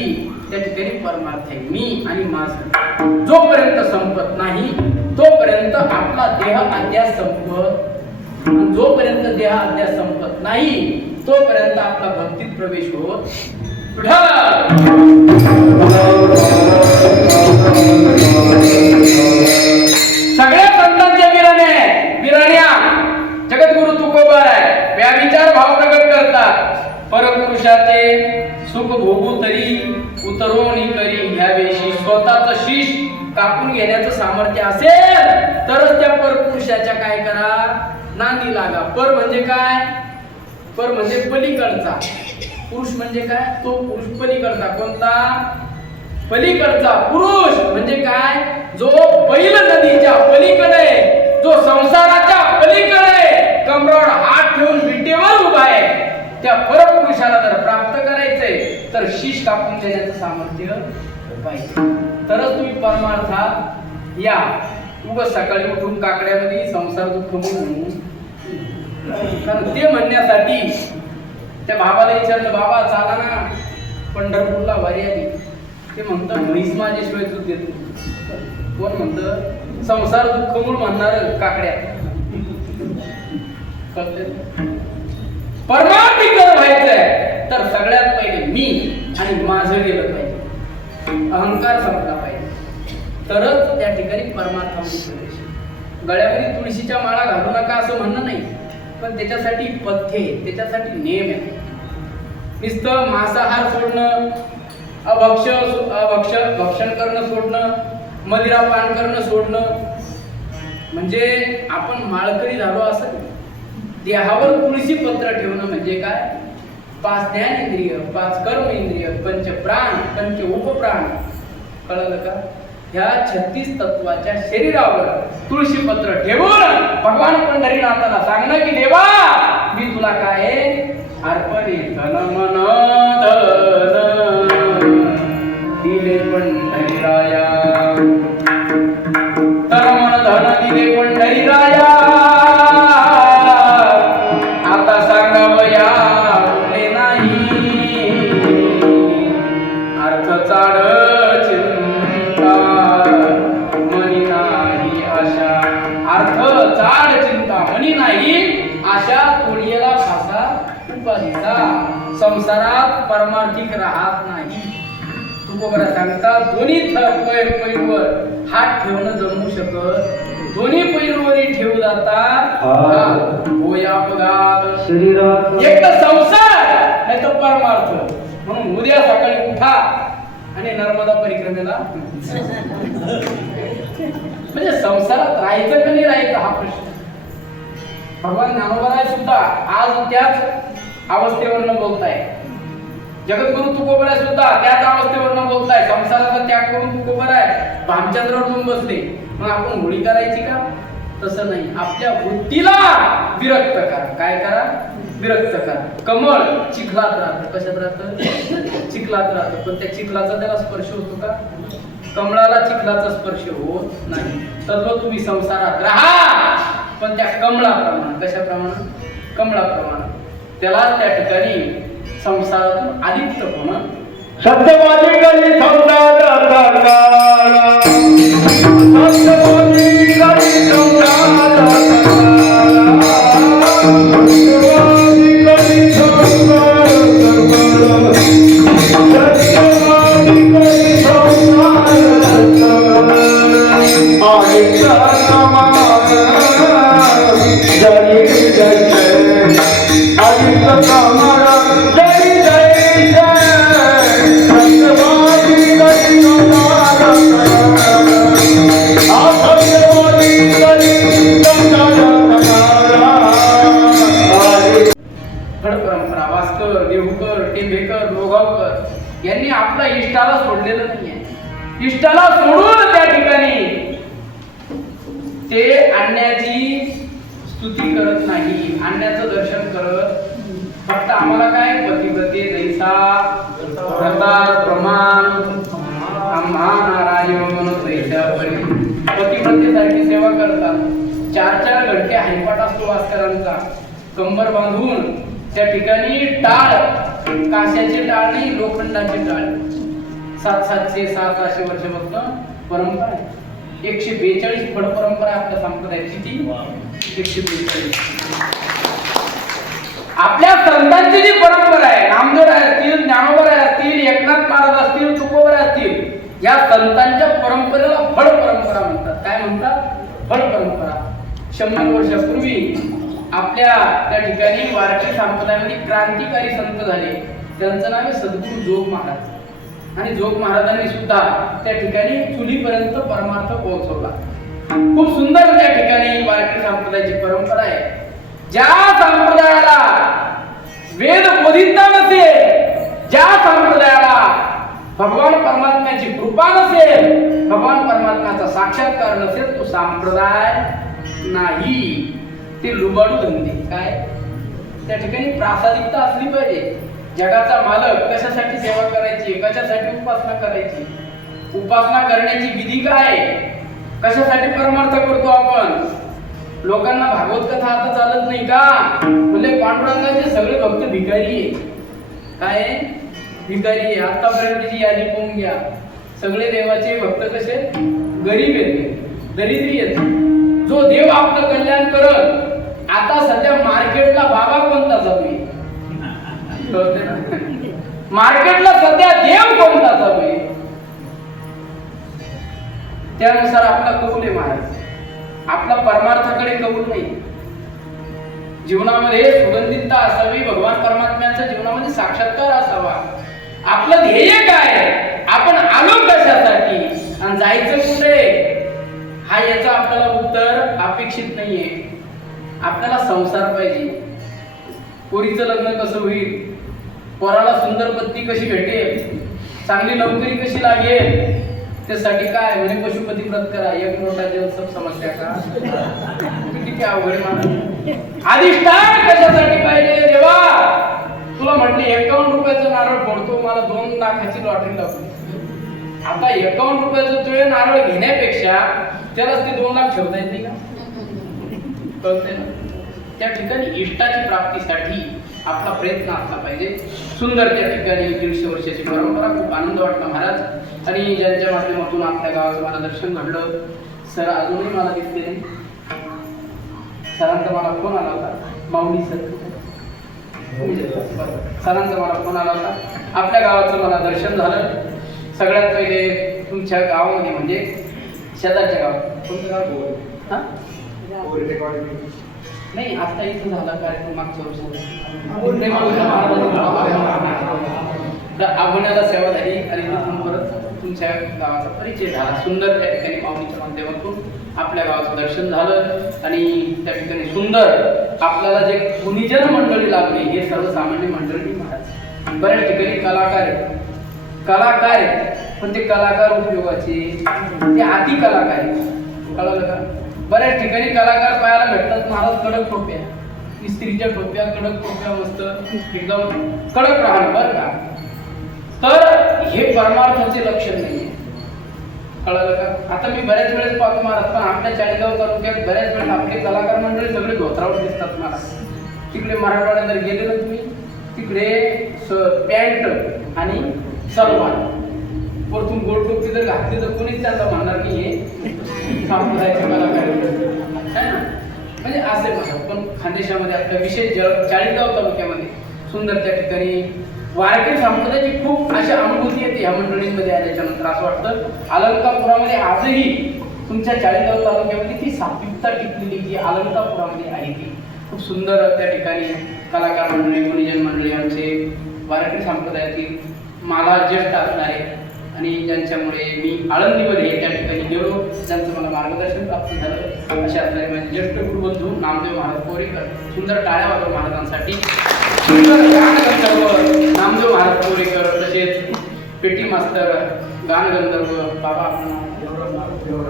त्या ठिकाणी परमार्थ आहे. मी आणि माझं जोपर्यंत संपत नाही, तोपर्यंत आपला देह अध्यास संपत. जोपर्यंत देह अध्यास संपत नाही, तोपर्यंत आपला भक्तीत प्रवेश होत. सगळ्या संतांच्या विरण्या जगद्गुरु तुकोबरा आहे. व्याविचार भाव प्रकट करतात. परपुरुषाचे सुख भोगू तरी उतरवणी करी घ्यावेशी. स्वतःचं शीश कापून घेण्याचं सामर्थ्य असेल तरच त्या परपुरुषाच्या काय करा, नांदी लागा. पर म्हणजे काय? पर म्हणजे पलीकडचा. पुरुष म्हणजे काय? तो पुरुष पलीकडचा. कोणता? पलीकडचा. पुरुष म्हणजे काय? जो बैल नदीच्या पलीकडे, जो संसाराच्या पलीकडे कमरावर हात ठेवून विटेवर उभा आहे त्या परपुरुषाला जर प्राप्त करायचंय तर शीश कापून देण्याचं सामर्थ्य पाहिजे, तरच तुम्ही परमार्थात या. उगाच सकाळी उठून काकड्यामध्ये संसार दुःख म्हणून, कारण ते म्हणण्यासाठी त्या बाबाला विचारलं, बाबा चाला ना पंढरपूरला वारी आली. ते म्हणतं म्हैस माझ्याशिवाय दूध देत नाही. कोण म्हणतं संसार दुःख म्हणून म्हणणार काकड्या. परमार्थिकर व्हायचंय तर सगळ्यात पहिले मी आणि माझं गेलं पाहिजे, अहंकार संपला पाहिजे, तरच त्या ठिकाणी परमार्थामध्ये प्रवेश. गळ्यामध्ये तुळशीच्या माळा घालू नका असं म्हणणं नाही, पण त्याच्यासाठी पथ्य, त्याच्यासाठी नियम आहे. नुसतं मांसाहार सोडणं, भक्षण करणं सोडणं, मदिरा पान करणं सोडणं म्हणजे आपण माळकरी झालो असं. देहावर तुळशी पत्र ठेवणं म्हणजे काय? 5 ज्ञानेंद्रिय, 5 कर्म इंद्रिय, 5 प्राण, 5 उपप्राण, कळलं का? ह्या 36 तत्वाच्या शरीरावर तुळशी पत्र ठेवून भगवान पंढरीनाथाला सांगणं की देवा मी तुला काय अर्पणे धन मन धन दिले पंढरीराया, तन मन धन दिले पंढरीराया, आता सांगावया बोलले नाही, अर्थ चाड चिंता मनी नाही आशा, अर्थ चाड चिंता मनी नाही आशा, तोडियेला फासा उपाधीचा, संसारात परमार्थिक राहत नाही. तुकोबरा सांगता दोन्ही पैलूवर हात ठेवणं जमू शकत, दोन्ही पैलूवरही ठेवू जाता होय अपघात शरीरात, एक तर संसार नाही तर परमार्थ. म्हणून उद्या सकाळी उठा आणि नर्मदा परिक्रमेला म्हणजे संसारात राहायचं का नाही राहायचं हा प्रश्न. भगवान ज्ञानोबराय सुद्धा आज त्याच अवस्थेवरनं बोलताय, जगद्गुरु तुकोबराय सुद्धा त्याच अवस्थेवरनं बोलताय. संसाराचा त्याग करून तुकोबराय भामचंद्रावर येऊन बसले. मग आपण होळी करायची का? तसं नाही, आपल्या वृत्तीला विरक्त करा. काय करा? विरक्त करा. कमळ चिखलात राहतं, कशात राहतं? चिखलात राहतं, पण त्या चिखलाचा त्याला स्पर्श होतो का? कमळाला चिखलाचा स्पर्श होत नाही. तद्वत तुम्ही संसारात राहा, पण त्या कमळाप्रमाणे. कशाप्रमाणे? कमळाप्रमाणे. त्याला त्या ठिकाणी संसारातून अलिप्त होणं. सत्यवादी करी संसार सत्यवादी करी संसार यांनी आपल्या इष्टाला सोडलेलं नाहीये. इष्टाला सोडून त्या ठिकाणी ते आणण्याची स्तुती करत नाही, आणण्याचं दर्शन करत. फक्त आम्हाला काय पतिव्रते जैसा व्रतार प्रमाण आम्हा नारायण जैसा परी, पतिव्रतेसारखी सेवा करतात. 4-4 घंटे हायपाट असतो वास्करांचा, कंबर बांधून त्या ठिकाणी टाळ, काश्याचे टाळ नाही, लोखंडाचे टाळ. 700-700 वर्षापासून परंपरा आहे. 142 फड परंपरा आपल्या संप्रदायाची. ती 142. आपल्या संतांची जी परंपरा आहे, नामदेव असतील, ज्ञानोबा असतील, एकनाथ महाराज असतील, तुकोबा असतील, या संतांच्या परंपरेला फड परंपरा म्हणतात. काय म्हणतात? फड परंपरा. 100 वर्षापूर्वी आपल्या त्या ठिकाणी वारकरी संप्रदायामध्ये क्रांतिकारी संत झाले. त्यांचं नाव आहे सद्गुरू जोग महाराज. आणि जोग महाराजांनी सुद्धा त्या ठिकाणी चुलीपर्यंत परमार्थ पोहोचवला. खूप सुंदर त्या ठिकाणी वारकरी संप्रदायाची परंपरा आहे. ज्या संप्रदायाला वेद बोधिता नसेल, ज्या संप्रदायाला भगवान परमात्म्याची कृपा नसेल, भगवान परमात्म्याचा साक्षात्कार नसेल, तो संप्रदाय नाही. ते लुबाडू धंदे. काय त्या ठिकाणी प्रासादिकता असली पाहिजे. जगाचा मालक कशासाठी सेवा करायची, कशासाठी उपासना करायची, उपासना करण्याची विधी काय, कशासाठी परमार्थ करतो आपण. लोकांना भागवत कथा आता चालत नाही का? म्हणजे पांडुरंगाचे सगळे भक्त भिकारी आहे. काय भिकारी आहे. आतापर्यंतची यादी पाहून घ्या. सगळे देवाचे भक्त कसे गरीब आहेत, दरिद्री आहेत. जो देव आपलं कल्याण करत आता सध्या मार्केटला बाबा कोणता चालू आहे? मार्केटला सध्या देव कोणता चालू आहे? त्यानुसार आपला कौल आहे महाराज. आपला परमार्थाकडे कौल नाही. जीवनामध्ये सुगंधितता असावी. भगवान परमात्म्याच्या जीवनामध्ये साक्षात्कार असावा. आपलं ध्येय काय? आपण आलो कशासाठी आणि जायचं कुठे? हा याचा आपल्याला उत्तर अपेक्षित नाहीये. आपल्याला संसार पाहिजे. पोरीचं लग्न कसं होईल, पोराला सुंदर पत्नी कशी भेटेल, चांगली नोकरी कशी लागेल, त्यासाठी काय म्हणजे पशुपती व्रत करा. एक मोठा जल सब समस्या का? किती अवघड माणूस. अधिष्ठान कशासाठी पाहिजे? देवा तुला म्हटले 51 रुपयाचं नारळ फोडतो, मला 2 लाखाची लॉटरी लागली. आता 51 रुपयाचं तुझे नारळ घेण्यापेक्षा त्यालाच ते 2 लाख ठेवता येत नाही का? कळते ना? त्या ठिकाणी इष्टाची प्राप्तीसाठी आपला प्रयत्न असला पाहिजे. सुंदर त्या ठिकाणी 150 वर्षाची परंपरा. खूप आनंद वाटला महाराज. आणि ज्यांच्या माध्यमातून आपल्या गावाचं मला दर्शन घडलं. सर अजूनही मला दिसते नाही. सरांचा मला फोन आला होता. माऊली सर सरांचा मला फोन आला होता. आपल्या गावाचं मला दर्शन झालं. सगळ्यात पहिले तुमच्या गावामध्ये म्हणजे शेजारच्या गावात कोणतं गाव? हा नाही आता इथं झाला कार्यक्रम मागच्या वर्षी. आव्हानाला सेवा झाली आणि तिथून परत तुमच्या गावाचा परिचय झाला. सुंदर त्या ठिकाणी माऊलीच्या माध्यमातून आपल्या गावाचं दर्शन झालं. आणि त्या ठिकाणी सुंदर आपल्याला जे गुणीजन मंडळी लागली हे सर्वसामान्य मंडळी महाराज. बऱ्याच ठिकाणी कलाकार आहेत, कलाकार आहेत, पण ते कलाकार उपयोगाचे, ते अति कलाकार आहेत. कळलं का? बऱ्याच ठिकाणी कलाकार पाहायला भेटतात महाराज कडक टोप्या, इस्त्रीच्या टोप्या, कडक टोप्या, मस्त एकदम कडक राहणं. बरं का? तर हे परमार्थाचे लक्षण नाहीये. कळलं का? आता मी बऱ्याच वेळेस पाहतो महाराज, पण आपल्या चाळीसगाव तालुक्यात बऱ्याच वेळेस आपले कलाकार मंडळी सगळे धोत्रावर दिसतात महाराज. तिकडे मराठवाड्यात जर गेले ना तुम्ही, तिकडे पॅन्ट आणि सलवार वरतून गोल टोपी जर घातली तर कोणीच त्यांना म्हणणार की हे संप्रदायाचे कलाकार आहे ना. म्हणजे असे म्हणा. पण खानदेशामध्ये आपल्या विशेष चाळीसगाव तालुक्यामध्ये सुंदर त्या ठिकाणी वारकरी संप्रदायाची खूप अशा अनुभूती येते ह्या मंडळींमध्ये आल्याच्या नंतर. असं वाटतं अलंकापुरामध्ये आजही तुमच्या चाळीसगाव तालुक्यामध्ये ती सात्विकता टिकलेली जी अलंकापुरामध्ये आहे ती खूप सुंदर त्या ठिकाणी कलाकार मंडळी, गुणीजन मंडळी, आमचे वारकरी संप्रदायातील मला ज्येष्ठ असणारे आणि ज्यांच्यामुळे मी आळंदीमध्ये त्या ठिकाणी गेलो, त्यांचं मला मार्गदर्शन प्राप्त झालं अशा असणारे माझे ज्येष्ठ गुरुबंधू नामदेव महाराज कोरेकर. सुंदर टाळ्या वाजवा महाराजांसाठी. सुंदर गानगंधर्व नामदेव महाराज कोरेकर, तसेच पेटी मास्तर गानगंधर्व बाबा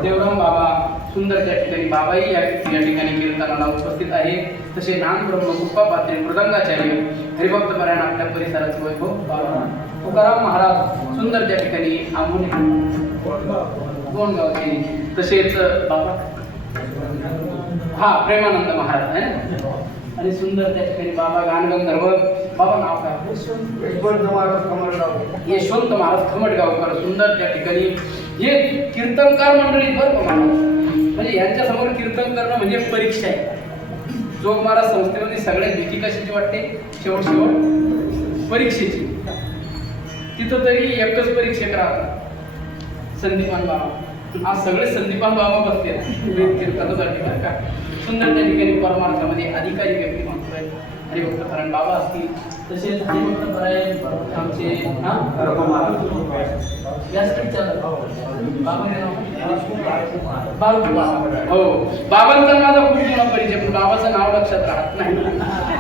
देवराम बाबा. सुंदर त्या ठिकाणी बाबाही या ठिकाणी कीर्तनाला उपस्थित आहे. तसे नामब्रह्म कृपा पात्रे मृदंगाचार्य हरिभक्त परायण आपल्या परिसराचं वैभव बाबा तुकाराम महाराज सुंदर त्या ठिकाणी आंबोली गोंडगावचे. तसेच बाबा प्रेमानंद महाराज आहे ना. आणि सुंदर त्या ठिकाणी बाबा गानगंधर्व. बाबा नाव काय? यशवंत महाराज खमटगावकर. सुंदर त्या ठिकाणी हे कीर्तनकार मंडळी बरं का महाराज. म्हणजे यांच्या समोर कीर्तन करणं म्हणजे परीक्षा आहे. जोग महाराज संस्थेमध्ये सगळ्यात भीती कशाची वाटते? शेवट परीक्षेची. तिथं तरी एकच परीक्षक राहतात, संदीपान बाबा. आज सगळे संदीपान बाबा बसते कीर्तनासाठी बरं का. सुंदर त्या ठिकाणी परमार्थामध्ये अधिकारी व्यक्तिमत्व आहेत. हरिभक्त परायण बाबा असतील, तसेच हरिभक्त परायण आमचे हो बाबांचा माझा खूप जुना परिचय, पण बाबाचं नाव लक्षात राहत नाही.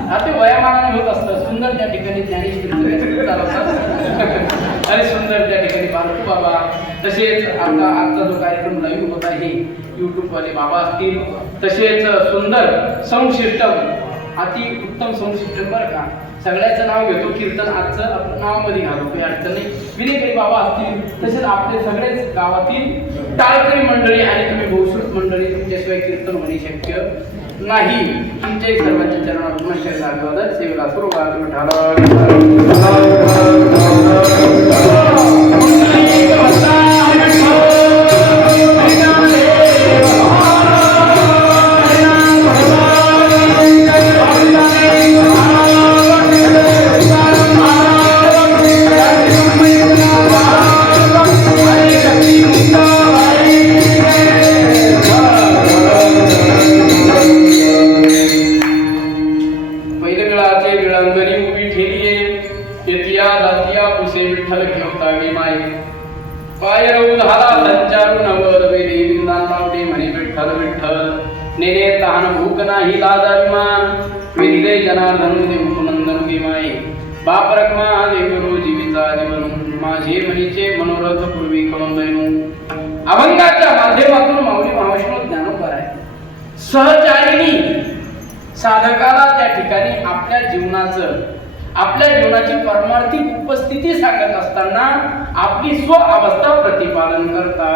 आता वयामानाने होत असतं. सुंदर त्या ठिकाणी ज्ञानेश्वरी आणि सुंदर त्या ठिकाणी बालकू बाबा. तसेच आता आजचा जो कार्यक्रम लाईव्ह होत आहे युट्यूबवाले बाबा असतील, तसेच सुंदर साऊंड सिस्टम, अति उत्तम साऊंड सिस्टम बरं का. सगळ्याचं नाव घेतो, कीर्तन आजचं आपण नावामध्ये घालू, काही अडचण नाही. विनेकरी बाबा असतील, तसेच आपले सगळेच गावातील टाळकरी मंडळी आणि तुम्ही बहुश्रुत मंडळी, तुमच्याशिवाय कीर्तन होणे शक्य नाही. तुमच्या सर्वांच्या चरणावर पुनश्च धन्यवाद. सेवेला सुरुवात नेने तहान भूक नाही लाज अभिमान वेदिले जनार्दन देवनंदन गे माई बाप रखमा देवरो जीविता जीवन माझे मनीचे मनोरथ पूर्वी करून दैनू. अभंगाच्या माध्यमातून माऊली महावैष्णव ज्ञानोबर आहे. सहचारिणी साधकाला त्या ठिकाणी आपल्या जीवनाची परमार्थिक उपस्थिती सांगत असताना आपली स्व अवस्था प्रतिपादन करतात.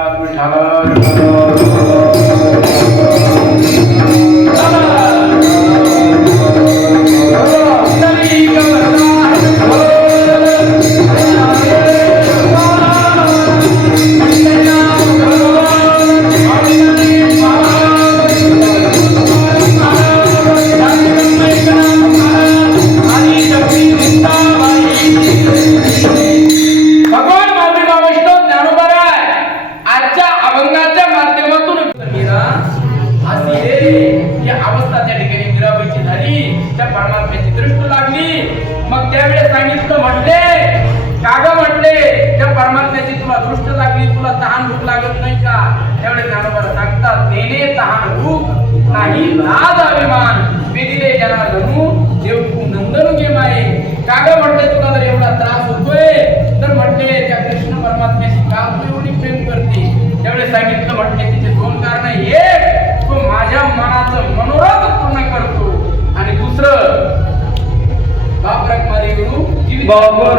Baba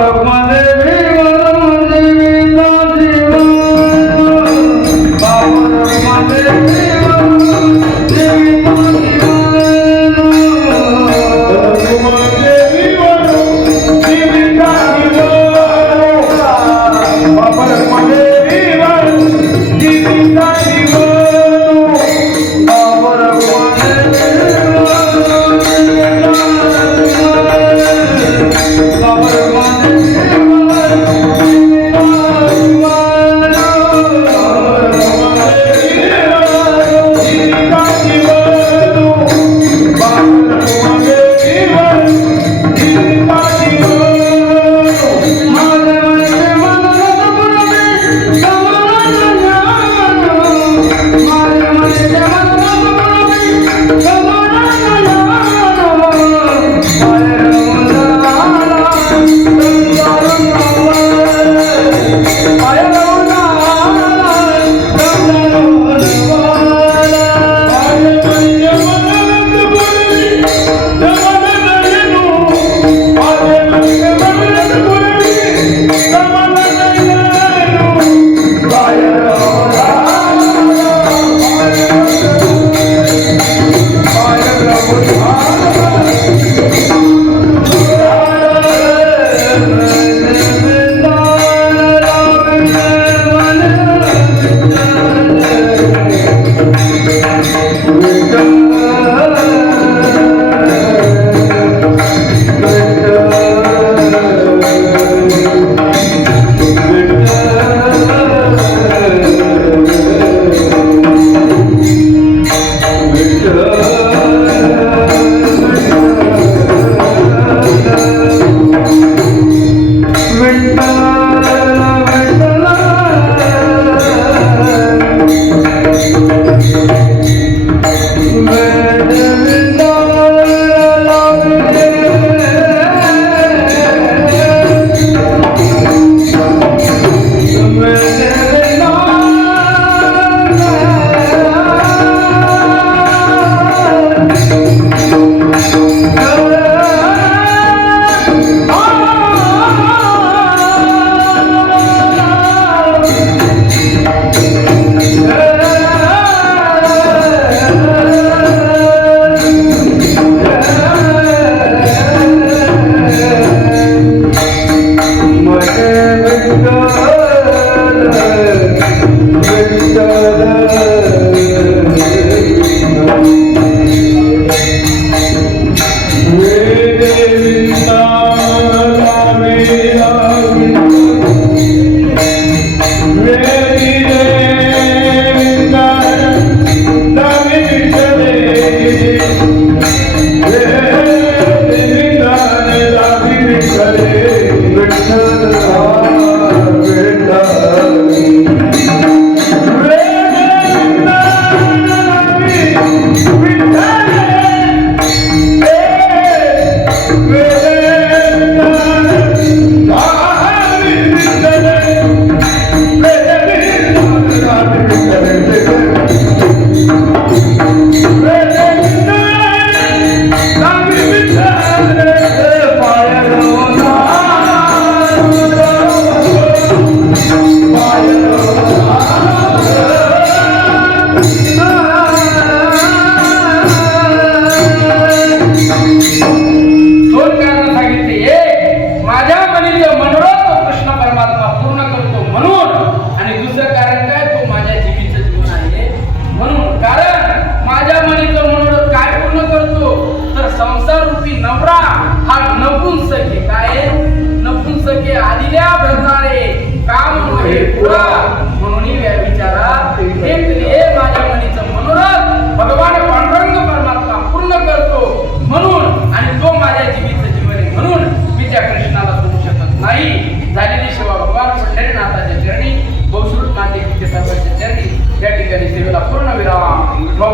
तो माझ्या जीवीचं जीवन आहे, म्हणून मी त्या कृष्णाला सोडू शकत नाही. झालेली सेवा भगवान पंढरीनाथाच्या चरणी, बहुश्रुत माते गीते सर्वांच्या चरणी या ठिकाणी सेवेला पूर्ण विराम. मग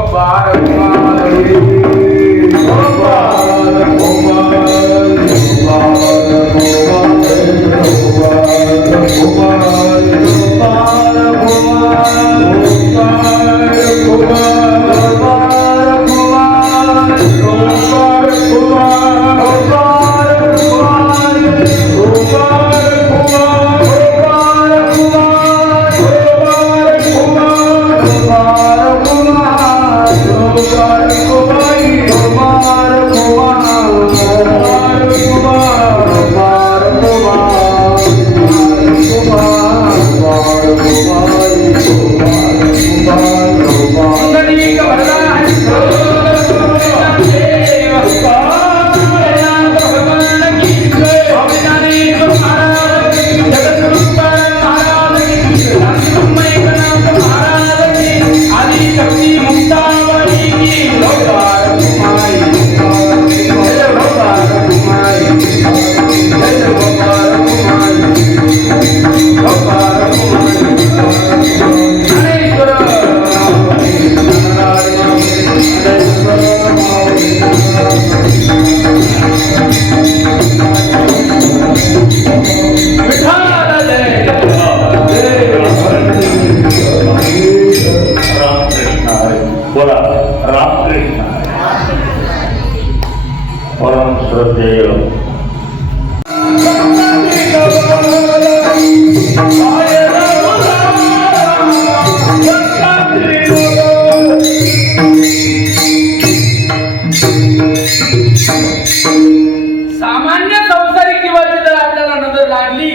बोला रामकृष्ण परम श्रद्धेय सामान्य संसारिक जीवाची जर आपल्याला नजर लागली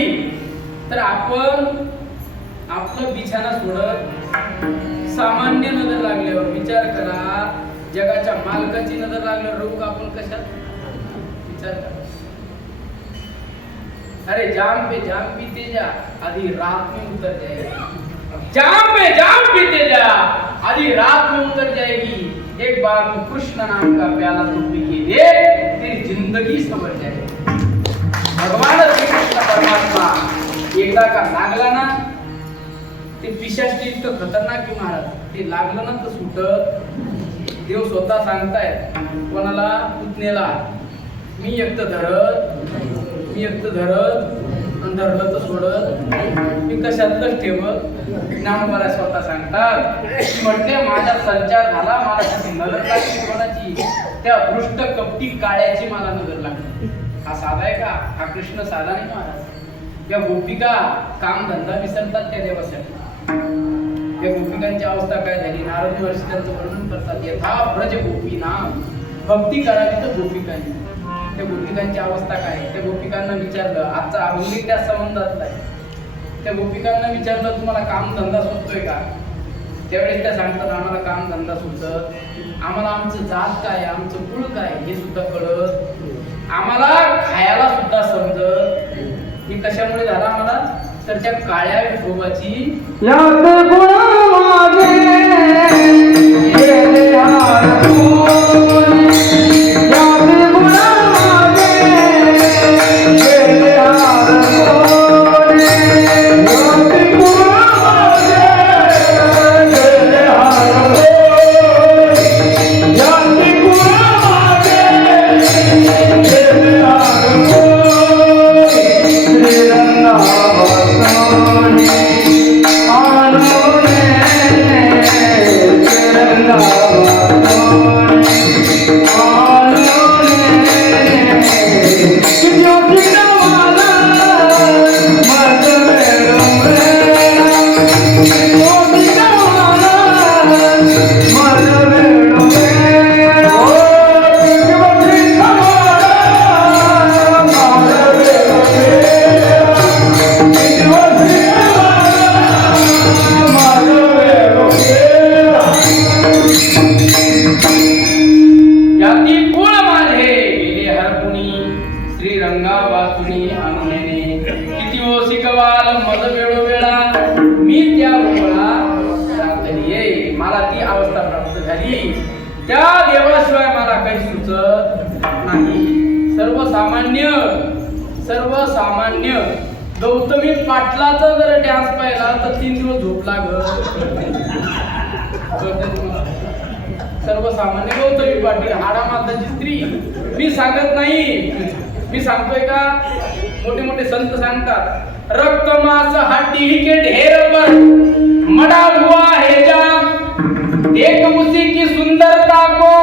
तर आपण आपलं बिछाना सोडत सामान्य नजर लागल्यावर विचार करा, जगाच्या मालकाची नजर लागल्यावर रोग आपण कशात विचार करा. अरे जाम पे जाम पीते जा, आधी रात में उतर जाएगी. जाम पे जाम पीते जा, आधी रात में उतर जाएगी. एक बार तू कृष्ण नाम का प्याला तू पी के देख, तेरी जिंदगी संवर जाएगी. भगवान श्री कृष्ण परमात्मा एकदा का लागला ना, ते पिशाच इतकं खतरनाक की महाराज, ते लागलं ना तर सुटत. देव स्वतः सांगतायत कोणाला, पुतणेला, मी एकटं धरत आणि धरलं तर सोडत, मी कशातलंच ठेवत. ज्ञानोबा स्वतः सांगतात म्हटले माझा संचार झाला, मला त्याची नजर लागली कोणाची, त्या दृष्ट कपटी काळ्याची मला नजर लागली. हा साधा आहे का? हा कृष्ण साधा नाही महाराज. या गोपिका काम धंदा विसरतात त्या देवासाठी. या गोपिकांची अवस्था काय झाली, नारद महर्षी त्यांचं वर्णन करतात. यथा ब्रज गोपी नाम, भक्ती करावी तर गोपिकांनी. त्या गोपिकांची अवस्था काय? त्या गोपिकांना विचारलं, आजचा अभंग त्या संबंधातला आहे. त्या गोपिकांना विचारलं तुम्हाला काम धंदा सुचतोय का? त्यावेळेस त्या सांगतात आम्हाला काम धंदा सुचत, आम्हाला आमचं जात काय, आमचं कुळ काय हे सुद्धा कळत, आम्हाला खायला सुद्धा समजत. हे कशामुळे झालं आम्हाला? तर त्या काळ्या विठोबाची त्या देवाशिवाय मला काही सुचत नाही. सर्वसामान्य गौतमी पाटलाचा जर डान्स पाहिला तर 3 दिवस झोप लागल. सर्वसामान्य गौतमी पाटील हाडामाताची स्त्री. मी सांगत नाही, मी सांगतोय का मोठे मोठे संत सांगतात. रक्त मांस हड्डी के ढेर पर मड़ा हुआ है जाम, देख उसी की सुंदरता को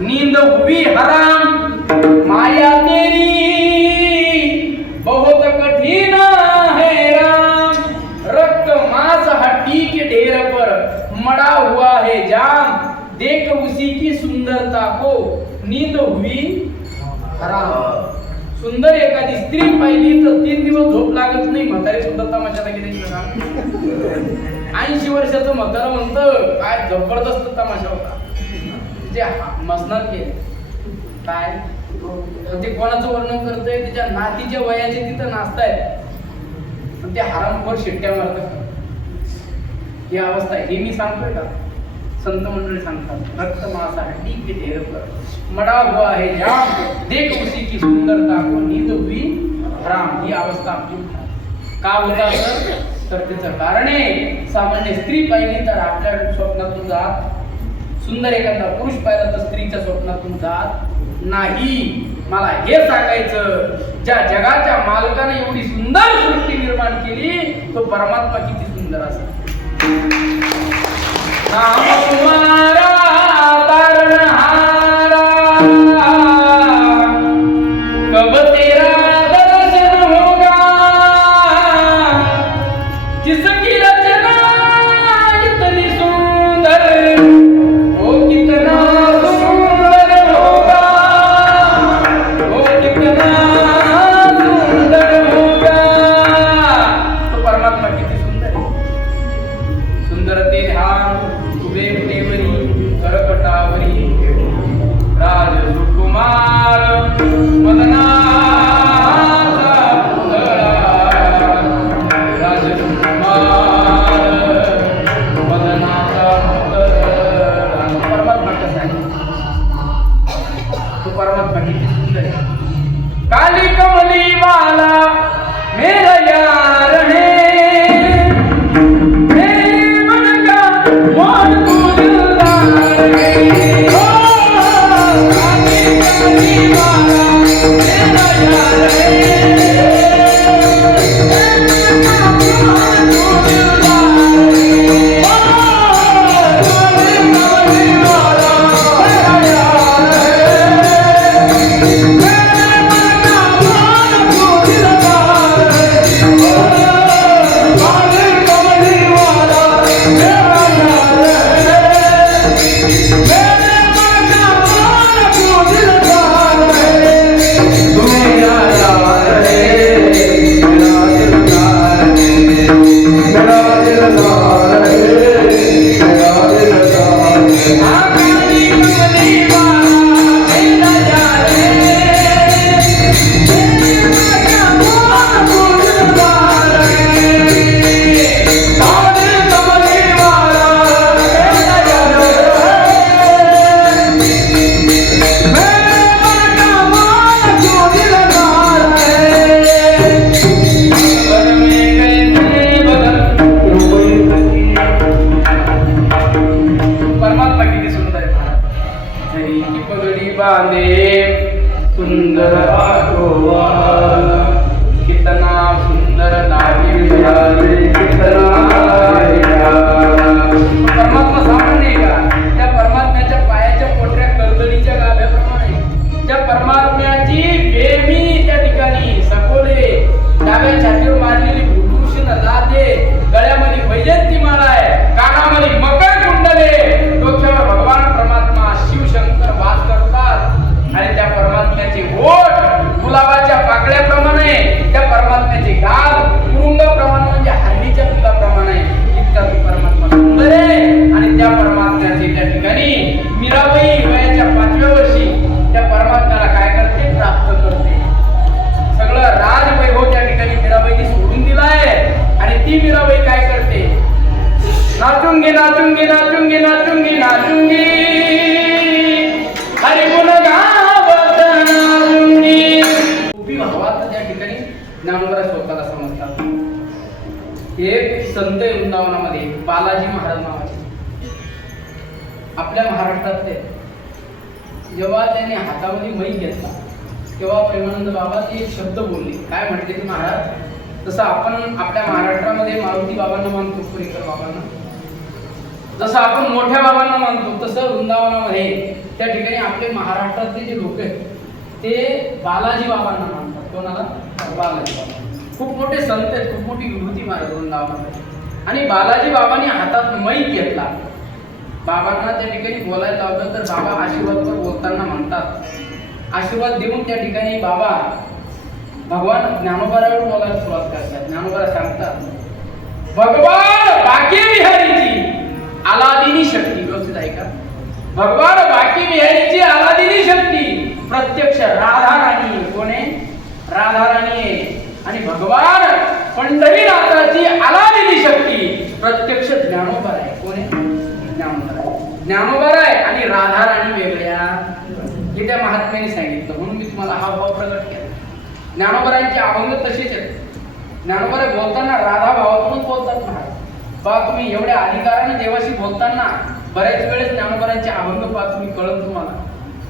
नींद हुई हराम, माया तेरी बहुत कठिन है राम. रक्त मांस हड्डी के ढेर पर मड़ा हुआ है जाम, देख उसी की सुंदरता को नींद हुई हराम. सुंदर एखादी स्त्री पाहिली तर 3 दिवस झोप लागत नाही. म्हातारी सुद्धा तमाशाला गेली. 80 वर्षाचं म्हातारं म्हणतं काय जबरदस्त तमाशा होता. जे मसनात गेले काय ते कोणाचं वर्णन करतोय, त्याच्या नातीच्या वयाचे तिथं नाचतायत, ते हरामखोर शिट्ट्या मारतात. ही अवस्था आहे. हे मी सांगतोय का? संत मंडळी सांगतात. रक्त मांस हड्डी के ढेर पर मड़ा हुआ है जाम, देख उसी की सुंदरता को नींद हुई हराम. ही अवस्था आपली का होता तर त्याचं कारण आहे, सामान्य स्त्री पाहिली तर आपल्या स्वप्नातून जात, सुंदर एखादा पुरुष पाहिला तर स्त्रीच्या स्वप्नातून जात नाही. मला हे सांगायचं, ज्या जगाच्या मालकाने एवढी सुंदर सृष्टी निर्माण केली तो परमात्मा किती सुंदर असेल. नाम तुम्हारा तारणहारा, कब तेरा दर्शन होगा, जिसकी रचना इतनी सुंदर वो कितना सुंदर होगा, वो कितना सुंदर होगा. तो परमात्मा किती सुंदर आहे. सुंदर ते ध्यान उभे उठेवरी करपटावरी राज सुकुमार मदनाचा पुतळा, राज सुकुमार मदनाचा पुतळा. परमात्मा कसा आहे? तो परमात्मा किती सुंदर आहे. काली कमली वाला मेरा यार है, सुंदर आठोवा कितना सुंदर नागिन मिळाले, कितना परमात्मा सामान्य का? त्या परमात्म्याच्या पायाच्या पोटऱ्या कर्दळीच्या गाभ्याप्रमाणे त्या परमात्म्याची बेमी त्या ठिकाणी सखोले डाव्या छातीवर मारलेली भूषण लादे, गळ्यामध्ये वैजयंती माळा आहे, कानामध्ये मकर कुंडले, डोक्यावर भगवान परमात्मा शिवशंकर वास करतात. आणि त्या परमात्म्याचे ओठ गुलाबाच्या पाकळ्याप्रमाणे, त्या परमात्म्याचे गाल तुरुंगाप्रमाणे म्हणजे हरणीच्या फुलाप्रमाणे. इतका तो परमात्मा सुंदर आहे. आणि त्या परमात्म्याचे त्या ठिकाणी मीराबाई वयाच्या 5व्या वर्षी त्या परमात्म्याला काय करते? प्राप्त करते. सगळं राजवैभव त्या ठिकाणी मीराबाईची एक संत आहे वृंदावनामध्ये, बालाजी महाराज नावाचे, आपल्या महाराष्ट्रातले. जेव्हा त्यांनी हातामध्ये मै घेतला तेव्हा प्रेमानंद बाबा ते एक शब्द बोलले. काय म्हटले की महाराज, जसं आपण आपल्या महाराष्ट्रामध्ये मारुती बाबांना मानतो, पुरेकर बाबांना, जसं आपण मोठ्या बाबांना मानतो, तसं वृंदावनामध्ये त्या ठिकाणी आपले महाराष्ट्रातले जे लोक आहेत ते बालाजी बाबांना मानतात. कोणाला? बालाजी बाबा. खूप मोठे संत आहेत, खूप मोठी विभूती महाराज वृंदावनामध्ये. आणि बालाजी बाबांनी हातात मै घेतला. बाबांना त्या ठिकाणी बोलायला लावलं तर बाबा आशीर्वादवर बोलताना म्हणतात, आशीर्वाद देऊन त्या ठिकाणी बाबा भगवान ज्ञानोबारावर बोलायला सुरुवात करतात. ज्ञानोबारा सांगतात, भगवान बाकी विहारीची आलादिनी शक्ती. व्यवस्थित ऐका, भगवान बाकी विहारीची आलादिनी शक्ती प्रत्यक्ष राधाराणी. कोणे? राधाराणी आहे. आणि भगवान पंढरीनाथाची आलादिनी शक्ती प्रत्यक्ष ज्ञानोबार आहे. कोणे? ज्ञानोबार आहे. ज्ञानोबार आहे आणि राधाराणी वेगळ्या, हे त्या महात्म्याने सांगितलं. म्हणून मी तुम्हाला हा भाव प्रकट केला. ज्ञानोबारांचे अभंग तसेच आहेत. ज्ञानोबारा बोलताना राधा भावातूनच बोलतात महाराज. बा तुम्ही एवढ्या अधिकाराने देवाशी बोलताना बऱ्याच वेळेस ज्ञानोबारांचे अभंग पहा, तुम्ही कळत तुम्हाला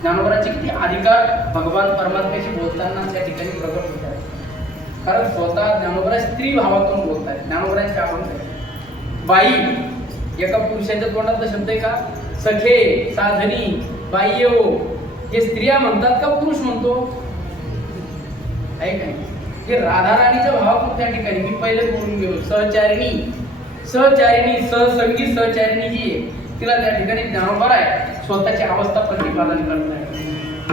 ज्ञानोबारांचे किती अधिकार भगवान परमात्म्याशी बोलताना त्या ठिकाणी प्रकट होत आहेत. कारण स्वतः ज्ञानोबारा स्त्री भावातून बोलतात. ज्ञानोबारांचे अभंग बाई, एका पुरुषाच्या तोंडातला शब्द आहे का? सखे, साधनी, बाई हो, हे स्त्रिया म्हणतात का पुरुष म्हणतो? आहे काय? हे राधाराणीच्या भावातून त्या ठिकाणी मी पहिले बोलून गेलो. सहचारिणी, सहचारिणी, सहसंगी सहचारिणी जी आहे तिला त्या ठिकाणी ज्ञानोबार आहे स्वतःची अवस्था प्रतिपादन करत.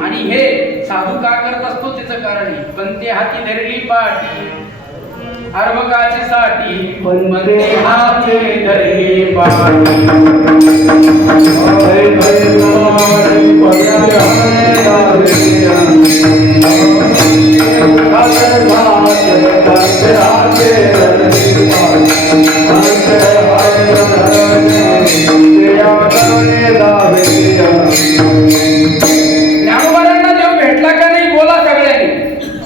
आणि हे साधू का करत असतो त्याचं कारण आहे. पंते हाती धरली पाटी अर्भकाची साठी, पंते हाती धरली पाटी ज्ञानोबारांना देव भेटला का नाही? बोला सगळ्यांनी.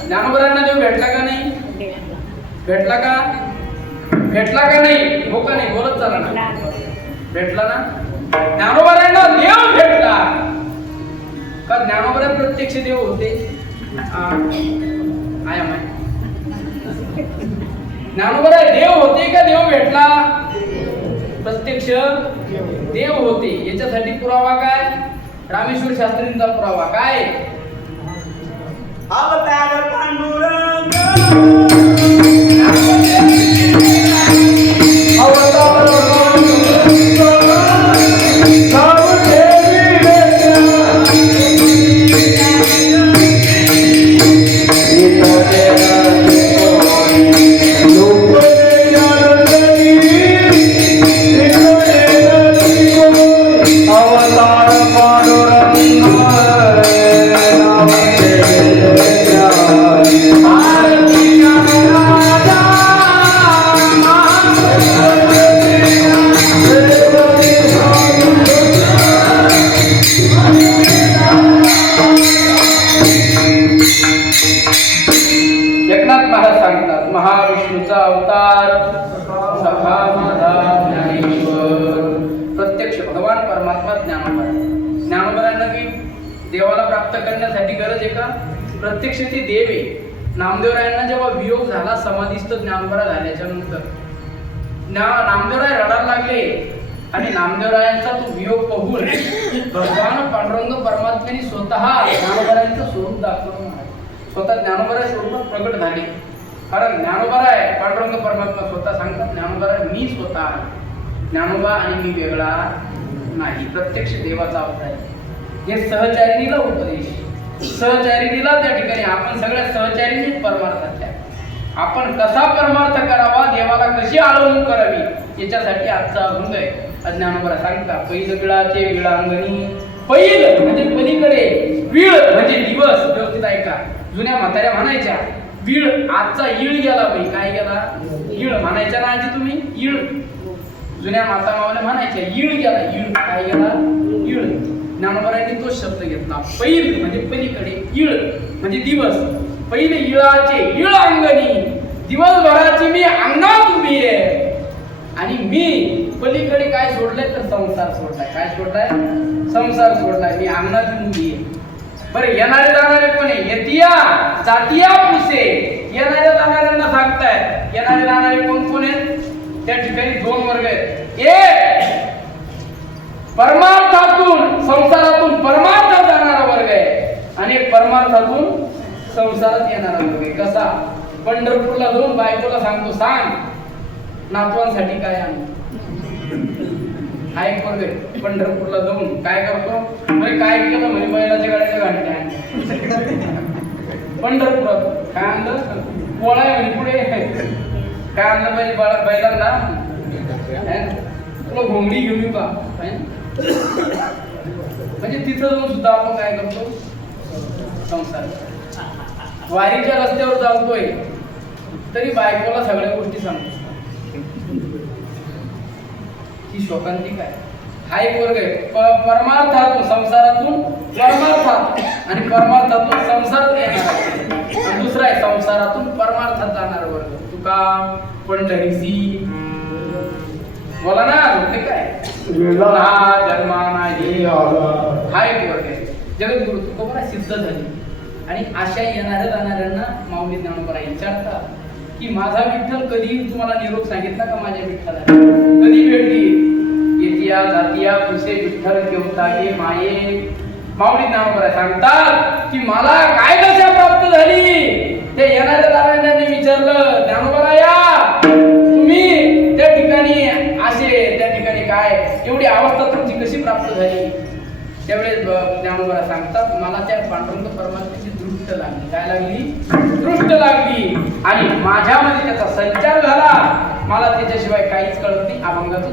ज्ञानोबारांना देव भेटला का नाही? भेटला का? भेटला का नाही? हो का नाही? बोलत चला ना. भेटला ना? ज्ञानोबारांना देव भेटला का? ज्ञानोबारा प्रत्यक्ष देव होते. ज्ञानोबारा देव होते का देव भेटला? प्रत्यक्ष देव होते. याच्यासाठी पुरावा काय? रामेश्वर शास्त्रींचा पुरावा काय? अवतार पांडुरंग, अवतार एकनाथ महाराज सांगतात, महाविष्णूचा अवतार सखा माझा ज्ञानेश्वर. प्रत्यक्ष भगवान परमात्मा ज्ञानोबा. ज्ञानोबारांना काही देवाला प्राप्त करण्यासाठी गरज आहे का? प्रत्यक्ष ते देव आहे. नामदेवरायांना जेव्हा वियोग झाला समाधीस्थ ज्ञानोबा झाल्याच्या नंतर नामदेवराय रडायला लागले आणि नामदेवरायांचा तो वियोग पाहून भगवान पांडुरंग परमात्म्याने स्वतः ज्ञानोबारायांचं स्वरूप दाखवलं. स्वतः ज्ञानोबाराय स्वरूपात प्रगट झाले. कारण ज्ञानोबाराय पांडुरंग परमात्मा स्वतः सांगतात, ज्ञानोबाराय मी स्वतः, ज्ञानोबा आणि मी वेगळा नाही. प्रत्यक्ष देवाचा अवतार आहे. हे सहचारिणीला उपदेश. सहचारिणीला त्या ठिकाणी आपण सगळ्या सहचारिणीच परमार्थातल्या. आपण कसा परमार्थ करावा, देवाला कशी आळवणूक करावी, याच्यासाठी आजचा अभंग आहे. ज्ञानोबा सांगता, पैल विळाचे विळांगणी. पैल म्हणजे पलीकडे, विळ म्हणजे दिवस. व्यवस्थित ऐका. जुन्या म्हाताऱ्या म्हणायच्या विळ. आजचा ईळ गेला बाई. काय गेला? ईळ म्हणायच्या ना आजी तुम्ही. ईळ जुन्या माता मावल्या म्हणायच्या ईळ गेला. ईळ काय गेला? ईळ. ज्ञानोबारांनी तोच शब्द घेतला. पैल म्हणजे पलीकडे, ईळ म्हणजे दिवस. पहिले इळाचे इळांगणी. दिवसभराची मी अंगात उभी आहे आणि मी पलीकडे काय सोडलंय तर संसार सोडलाय. काय सोडलाय? संसार सोडलाय. मी अंगणात उभी आहे. बरं, येणारे जाणारे कोणी? येतिया जातिया पुसे. येणाऱ्या जाणाऱ्यांना सांगतायत. येणारे जाणारे कोण कोण आहेत? त्या ठिकाणी दोन वर्ग आहेत. एक परमार्थातून संसारातून परमार्थात जाणारा वर्ग आहे आणि एक परमार्थातून संसारात येणारा वर्ग आहे. कसा? पंढरपूरला जाऊन बायकोला सांगतो, सांग नातवांसाठी काय आणू. हा एक वर्ग आहे. पंढरपूरला जाऊन काय करतो? म्हणजे काय केलं? म्हणजे बैलाच्या गाड्याच्या घंट्या आणल्या. पंढरपुरात काय आणलं? पोळा आहे म्हणे पुढे. काय आणलं पाहिजे बैलांना? तुला घोंगडी घेऊन येऊ का? म्हणजे तिथं जाऊन सुद्धा आपण काय करतो? संसार. वारीच्या रस्त्यावर चालतोय तरी बायकोला सगळ्या गोष्टी सांगतो. ही शोकांतिक आहे. हा एक वर्ग आहे. परमार्थातून संसारातून परमार्थात आणि परमार्थातून संसारात येणार. आणि दुसरा आहे संसारातून परमार्थात जाणार वर्ग. तुका पंढरीसी बोला ना, ते काय जन्मा नाही. हा एक वर्ग आहे. जगद्गुरु तुकोबरा सिद्ध झाली आणि अशा येणाऱ्या जाणाऱ्यांना माऊली ज्ञानोबा विचारतात की माझा विठ्ठल कधी तुम्हाला निरोप सांगितला का? माझ्या विठ्ठलाने कधी भेट घेईल? येतिया जातिया पुसे विठ्ठल घेऊता ये माये. माऊली ज्ञानोबा सांगतात की मला काय दशा प्राप्त झाली? ते येणाऱ्या जाणाऱ्यांनी विचारलं, ज्ञानोबा या तुम्ही त्या ठिकाणी असे त्या ठिकाणी काय एवढी अवस्था तुमची कशी प्राप्त झाली? त्यावेळेस ज्ञानोबा सांगतात, मला त्या पांडुरंग परमात्म्याची दृष्ट लागली. काय लागली? दृष्ट लागली आणि माझ्यामध्ये त्याचा संचार झाला. मला त्याच्याशिवाय काहीच कळत नाही. अभंगाचं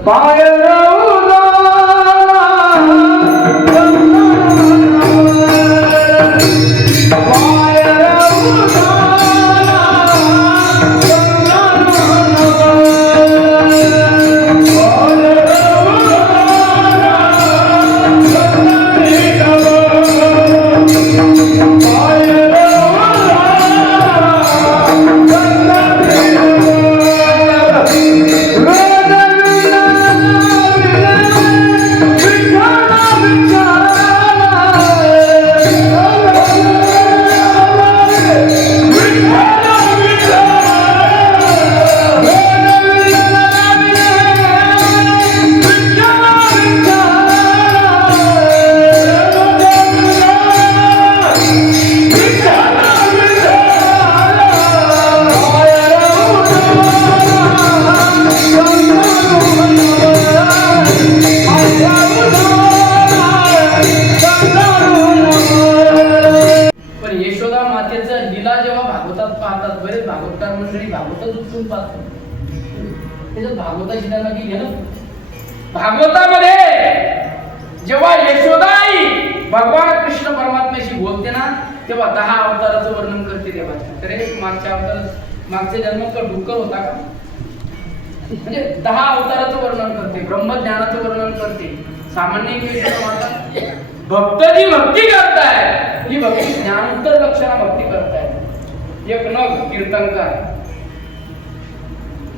भागवतामध्ये जेव्हा यशोदाई भगवान कृष्ण परमात्म्याशी बोलते ना तेव्हा 10 अवताराचं वर्णन करते देवाच्या. तरी मागच्या जन्मात का डुक्कर होता का? म्हणजे 10 अवताराचं वर्णन करते, ब्रह्मज्ञानाचं वर्णन करते. सामान्य भक्त जी भक्ती करताय ही भक्ती ज्ञानोत्तर लक्षणा भक्ती करताय. एक नग कीर्तनकार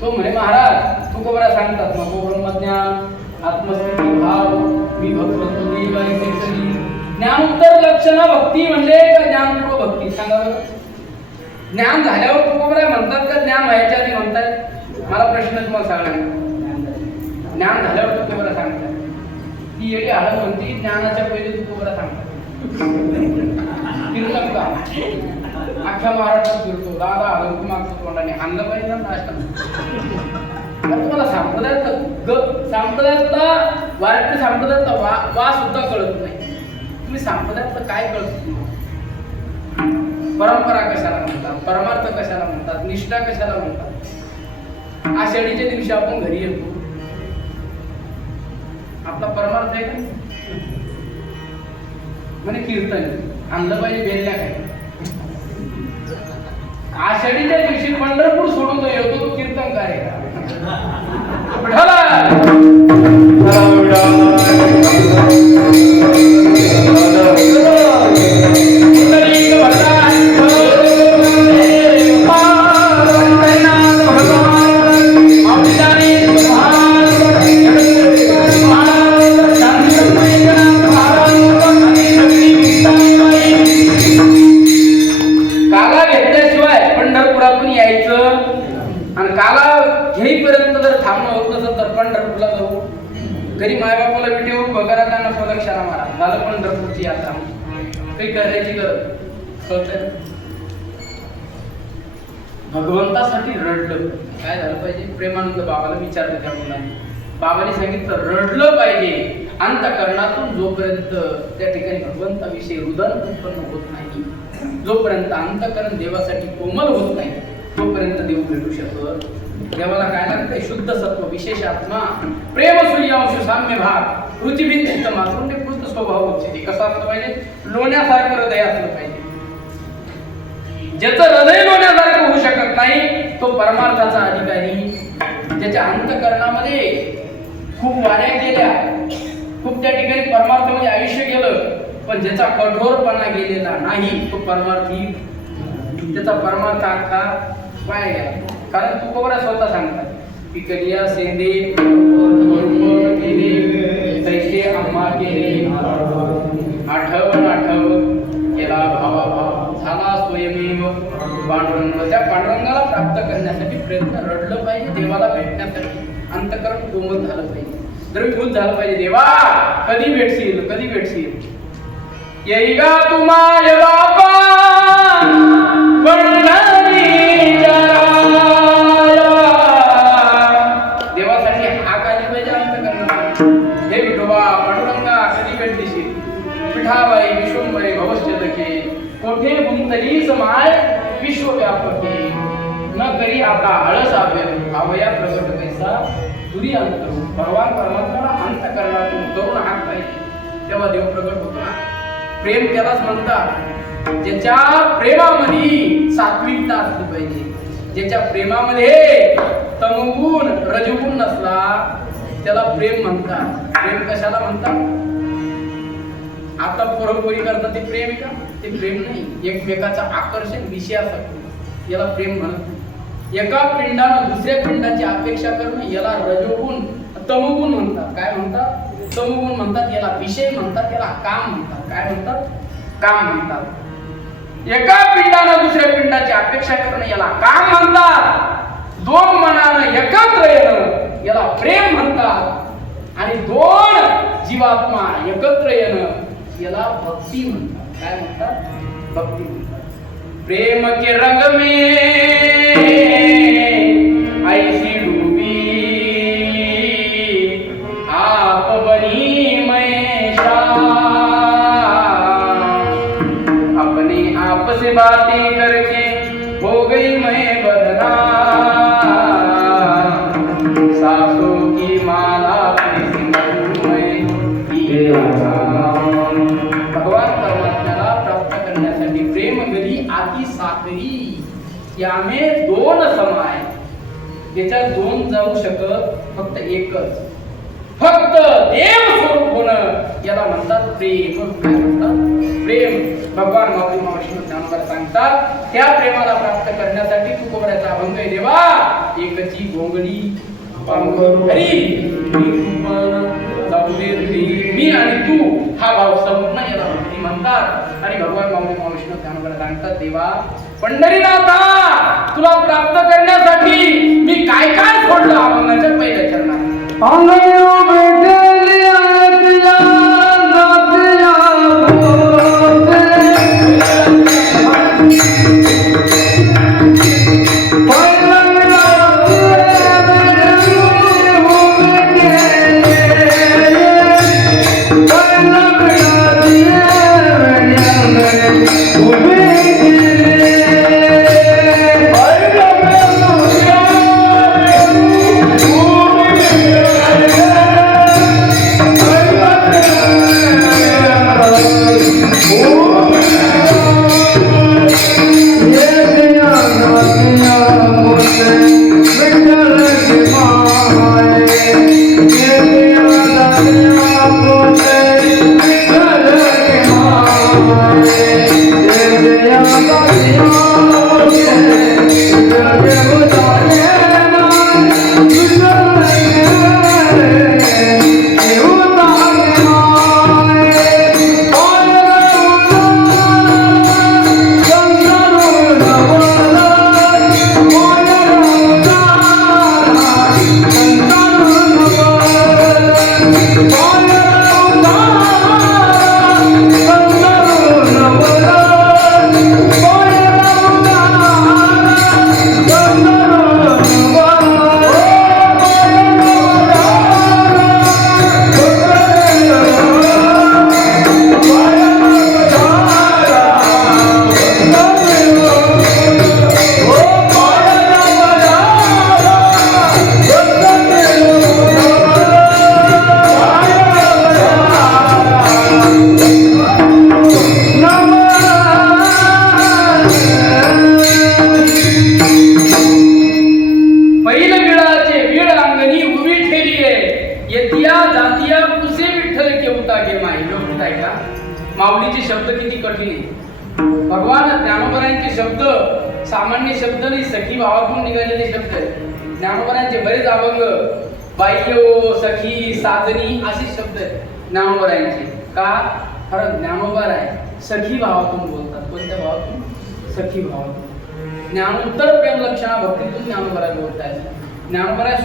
तो म्हणे, महाराज तुकोबरा सांगतात नको ब्रह्मज्ञान आत्मस्थिती भाव मी भगवंतोनी ज्ञानोत्तर लक्षणा भक्ती म्हणजे का ज्ञानपूर्व भक्ती? सांगा बरं. ज्ञान झाल्यावर तुकोबरा म्हणतात का ज्ञान व्हायच्या आधी म्हणतात? मला प्रश्न तुम्हाला सांगणार. ज्ञान झाल्यावर तुकोबरा सांगतात. ती येडी हळद म्हणती ज्ञानाच्या पहिले तुकोबरा सांगतात. कीर्तन का अख्ख्या महाराष्ट्रात फिरतो, दादा हळद मागतो तोंडाने आणलं पाहिजे ना नाश्ता. तुम्हाला संप्रदायातला वारकरी संप्रदायातला वा सुद्धा कळत नाही. तुम्ही संप्रदायातलं काय कळत? परंपरा कशाला म्हणतात? परमार्थ कशाला म्हणतात? निष्ठा कशाला म्हणतात? आषाढीच्या दिवशी आपण घरी येतो, आपला परमार्थ आहे का? म्हणजे कीर्तन आणलं पाहिजे बेलल्या काय? आषाढीच्या दिवशी पंढरपूर सोडून येतो तो कीर्तनकार आहे का? घेईपर्यंत जर थांबणं होत नसेल तर पंढरपूरला जाऊ. घरी मायबापाला विटेव भगरांना प्रदक्षिणा मारा, झालं पंढरपूरची यात्रा. काही करायची गरज कळतंय. भगवंतासाठी रडलं काय झालं पाहिजे. प्रेमानंद बाबाला विचारलं त्या मुलांनी. बाबांनी सांगितलं रडलं पाहिजे अंतःकरणातून. जोपर्यंत त्या ठिकाणी भगवंताविषयी हृदय उत्पन्न होत नाही, जोपर्यंत अंतःकरण देवासाठी कोमल होत नाही, तोपर्यंत देव भेटू शकत. देवाला काय लागतंय? शुद्ध सत्व, विशेष आत्मा, प्रेम, सूर्यांश, साम्य भाग, रुचिभित्त मातृंडे कृत स्वभाव उच्चते. कसं असलं पाहिजे? लोण्यासारखं हृदय असलं पाहिजे. ज्याचं हृदय लोण्यासारखं होऊ शकत नाही तो परमार्थाचा अधिकारी. ज्याच्या अंतःकरणामध्ये खूप वाऱ्या गेल्या, खूप त्या ठिकाणी परमार्थामध्ये आयुष्य गेलं, पण ज्याचा कठोरपणा गेलेला नाही तो परमार्थी, त्याचा परमार्थ अख्खा वाया गेला. कारण तुकोबरा स्वतः सांगतात पिकलिया सेंदे तैसे आम्हा केले, आठव केला भावा भाव, झाला स्वयमेव पांडुरंग. त्या पांडुरंगाला प्राप्त करण्यासाठी प्रयत्न, रडलं पाहिजे देवाला भेटण्यासाठी, अंतःकरण कोमल झालं पाहिजे, द्रवीभूत झालं पाहिजे. देवा कधी भेटशील, कधी भेटशील. येई गा तुम्हा बापा देवासाठी हाक आली पाहिजे अंतःकरणाला. हे विठोबा पांडुरंगा कधी भेट देशील. विठाबाई विश्वंभरे भवश्चतके, कोठे गुंतली समाय विश्वव्यापके, न करी आता आळस आवया प्रगट कैसा दुरी अंतर. भगवान परमात्म्याला अंतःकरणातून करून हाक पाहिजे तेव्हा देव प्रगट होतो ना. प्रेम त्यालाच म्हणतात ज्याच्या प्रेमामध्ये सात्विकता असली पाहिजे, ज्याच्या प्रेमामध्ये तमगुण रजगुण नसला त्याला प्रेम म्हणतात. प्रेम कशाला म्हणतात? आता पोरपोरी करतात ते प्रेम का? ते प्रेम नाही. एकमेकाचं आकर्षण विषयासाठी याला प्रेम म्हणत नाही. एका पिंडानं दुसऱ्या पिंडाची अपेक्षा करणं याला रजोगुण तमगुण म्हणतात. काय म्हणतात? तमगुण म्हणतात. याला विषय म्हणतात, याला काम म्हणतात. काय म्हणतात? काम म्हणतात. एका पिंडानं दुसऱ्या पिंडाची अपेक्षा करणं याला काम म्हणतात. दोन मनानं एकत्र येणं याला प्रेम म्हणतात. आणि दोन जीवात्मा एकत्र येणं याला भक्ती म्हणतात. काय म्हणतात? भक्ती म्हणतात. प्रेम के रंग में ऐसी डूबी आप बनी मैं शाम, अपने आप से बातें करके हो गई मैं बदनाम, सासों की माला पे सिमरू मैं किया। भगवान परमात्म्याला प्राप्त करण्यासाठी प्रेम गरी आती साखरी यामे दोन समाय. त्याच्यात दोन जाऊ शकत फक्त एकच, फक्त देव स्वरूप होणं याला म्हणतात प्रेम. काय म्हणतात? प्रेम. भगवान माऊली महाविष्णू ज्ञानोबा सांगतात त्या प्रेमाला प्राप्त करण्यासाठी तू कोबऱ्याचा अभंग आहे देवा. एकची गोंगडी हरी मी आणि तू हा भाव संपूर्ण याला भक्ती म्हणतात. आणि भगवान माऊली महाविष्णू ज्ञानोबा सांगतात देवा पंढरीनाथा तुला प्राप्त करण्यासाठी मी काय काय सोडलं अभंगाच्या पहिल्या चरणात. Yeah. व्यवस्थित ऐका. माऊलीचे शब्द किती कठीण आहेत. भगवान ज्ञानोबरायांचे शब्द सामान्य शब्द नाही, सखी भावातून निघालेले शब्द आहेत. ज्ञानोबरायांचे बरेच अभंग बाह्यो सखी साजनी असे शब्द आहेत ज्ञानोबरायांचे. का? कारण ज्ञानोबर आहे सखी भावातून बोलतात. कोणत्या भावातून? सखी भावातून. ज्ञानोत्तर प्रेम लक्षणा भक्तीतून ज्ञानोबरा बोलतायत. ज्ञानोबरा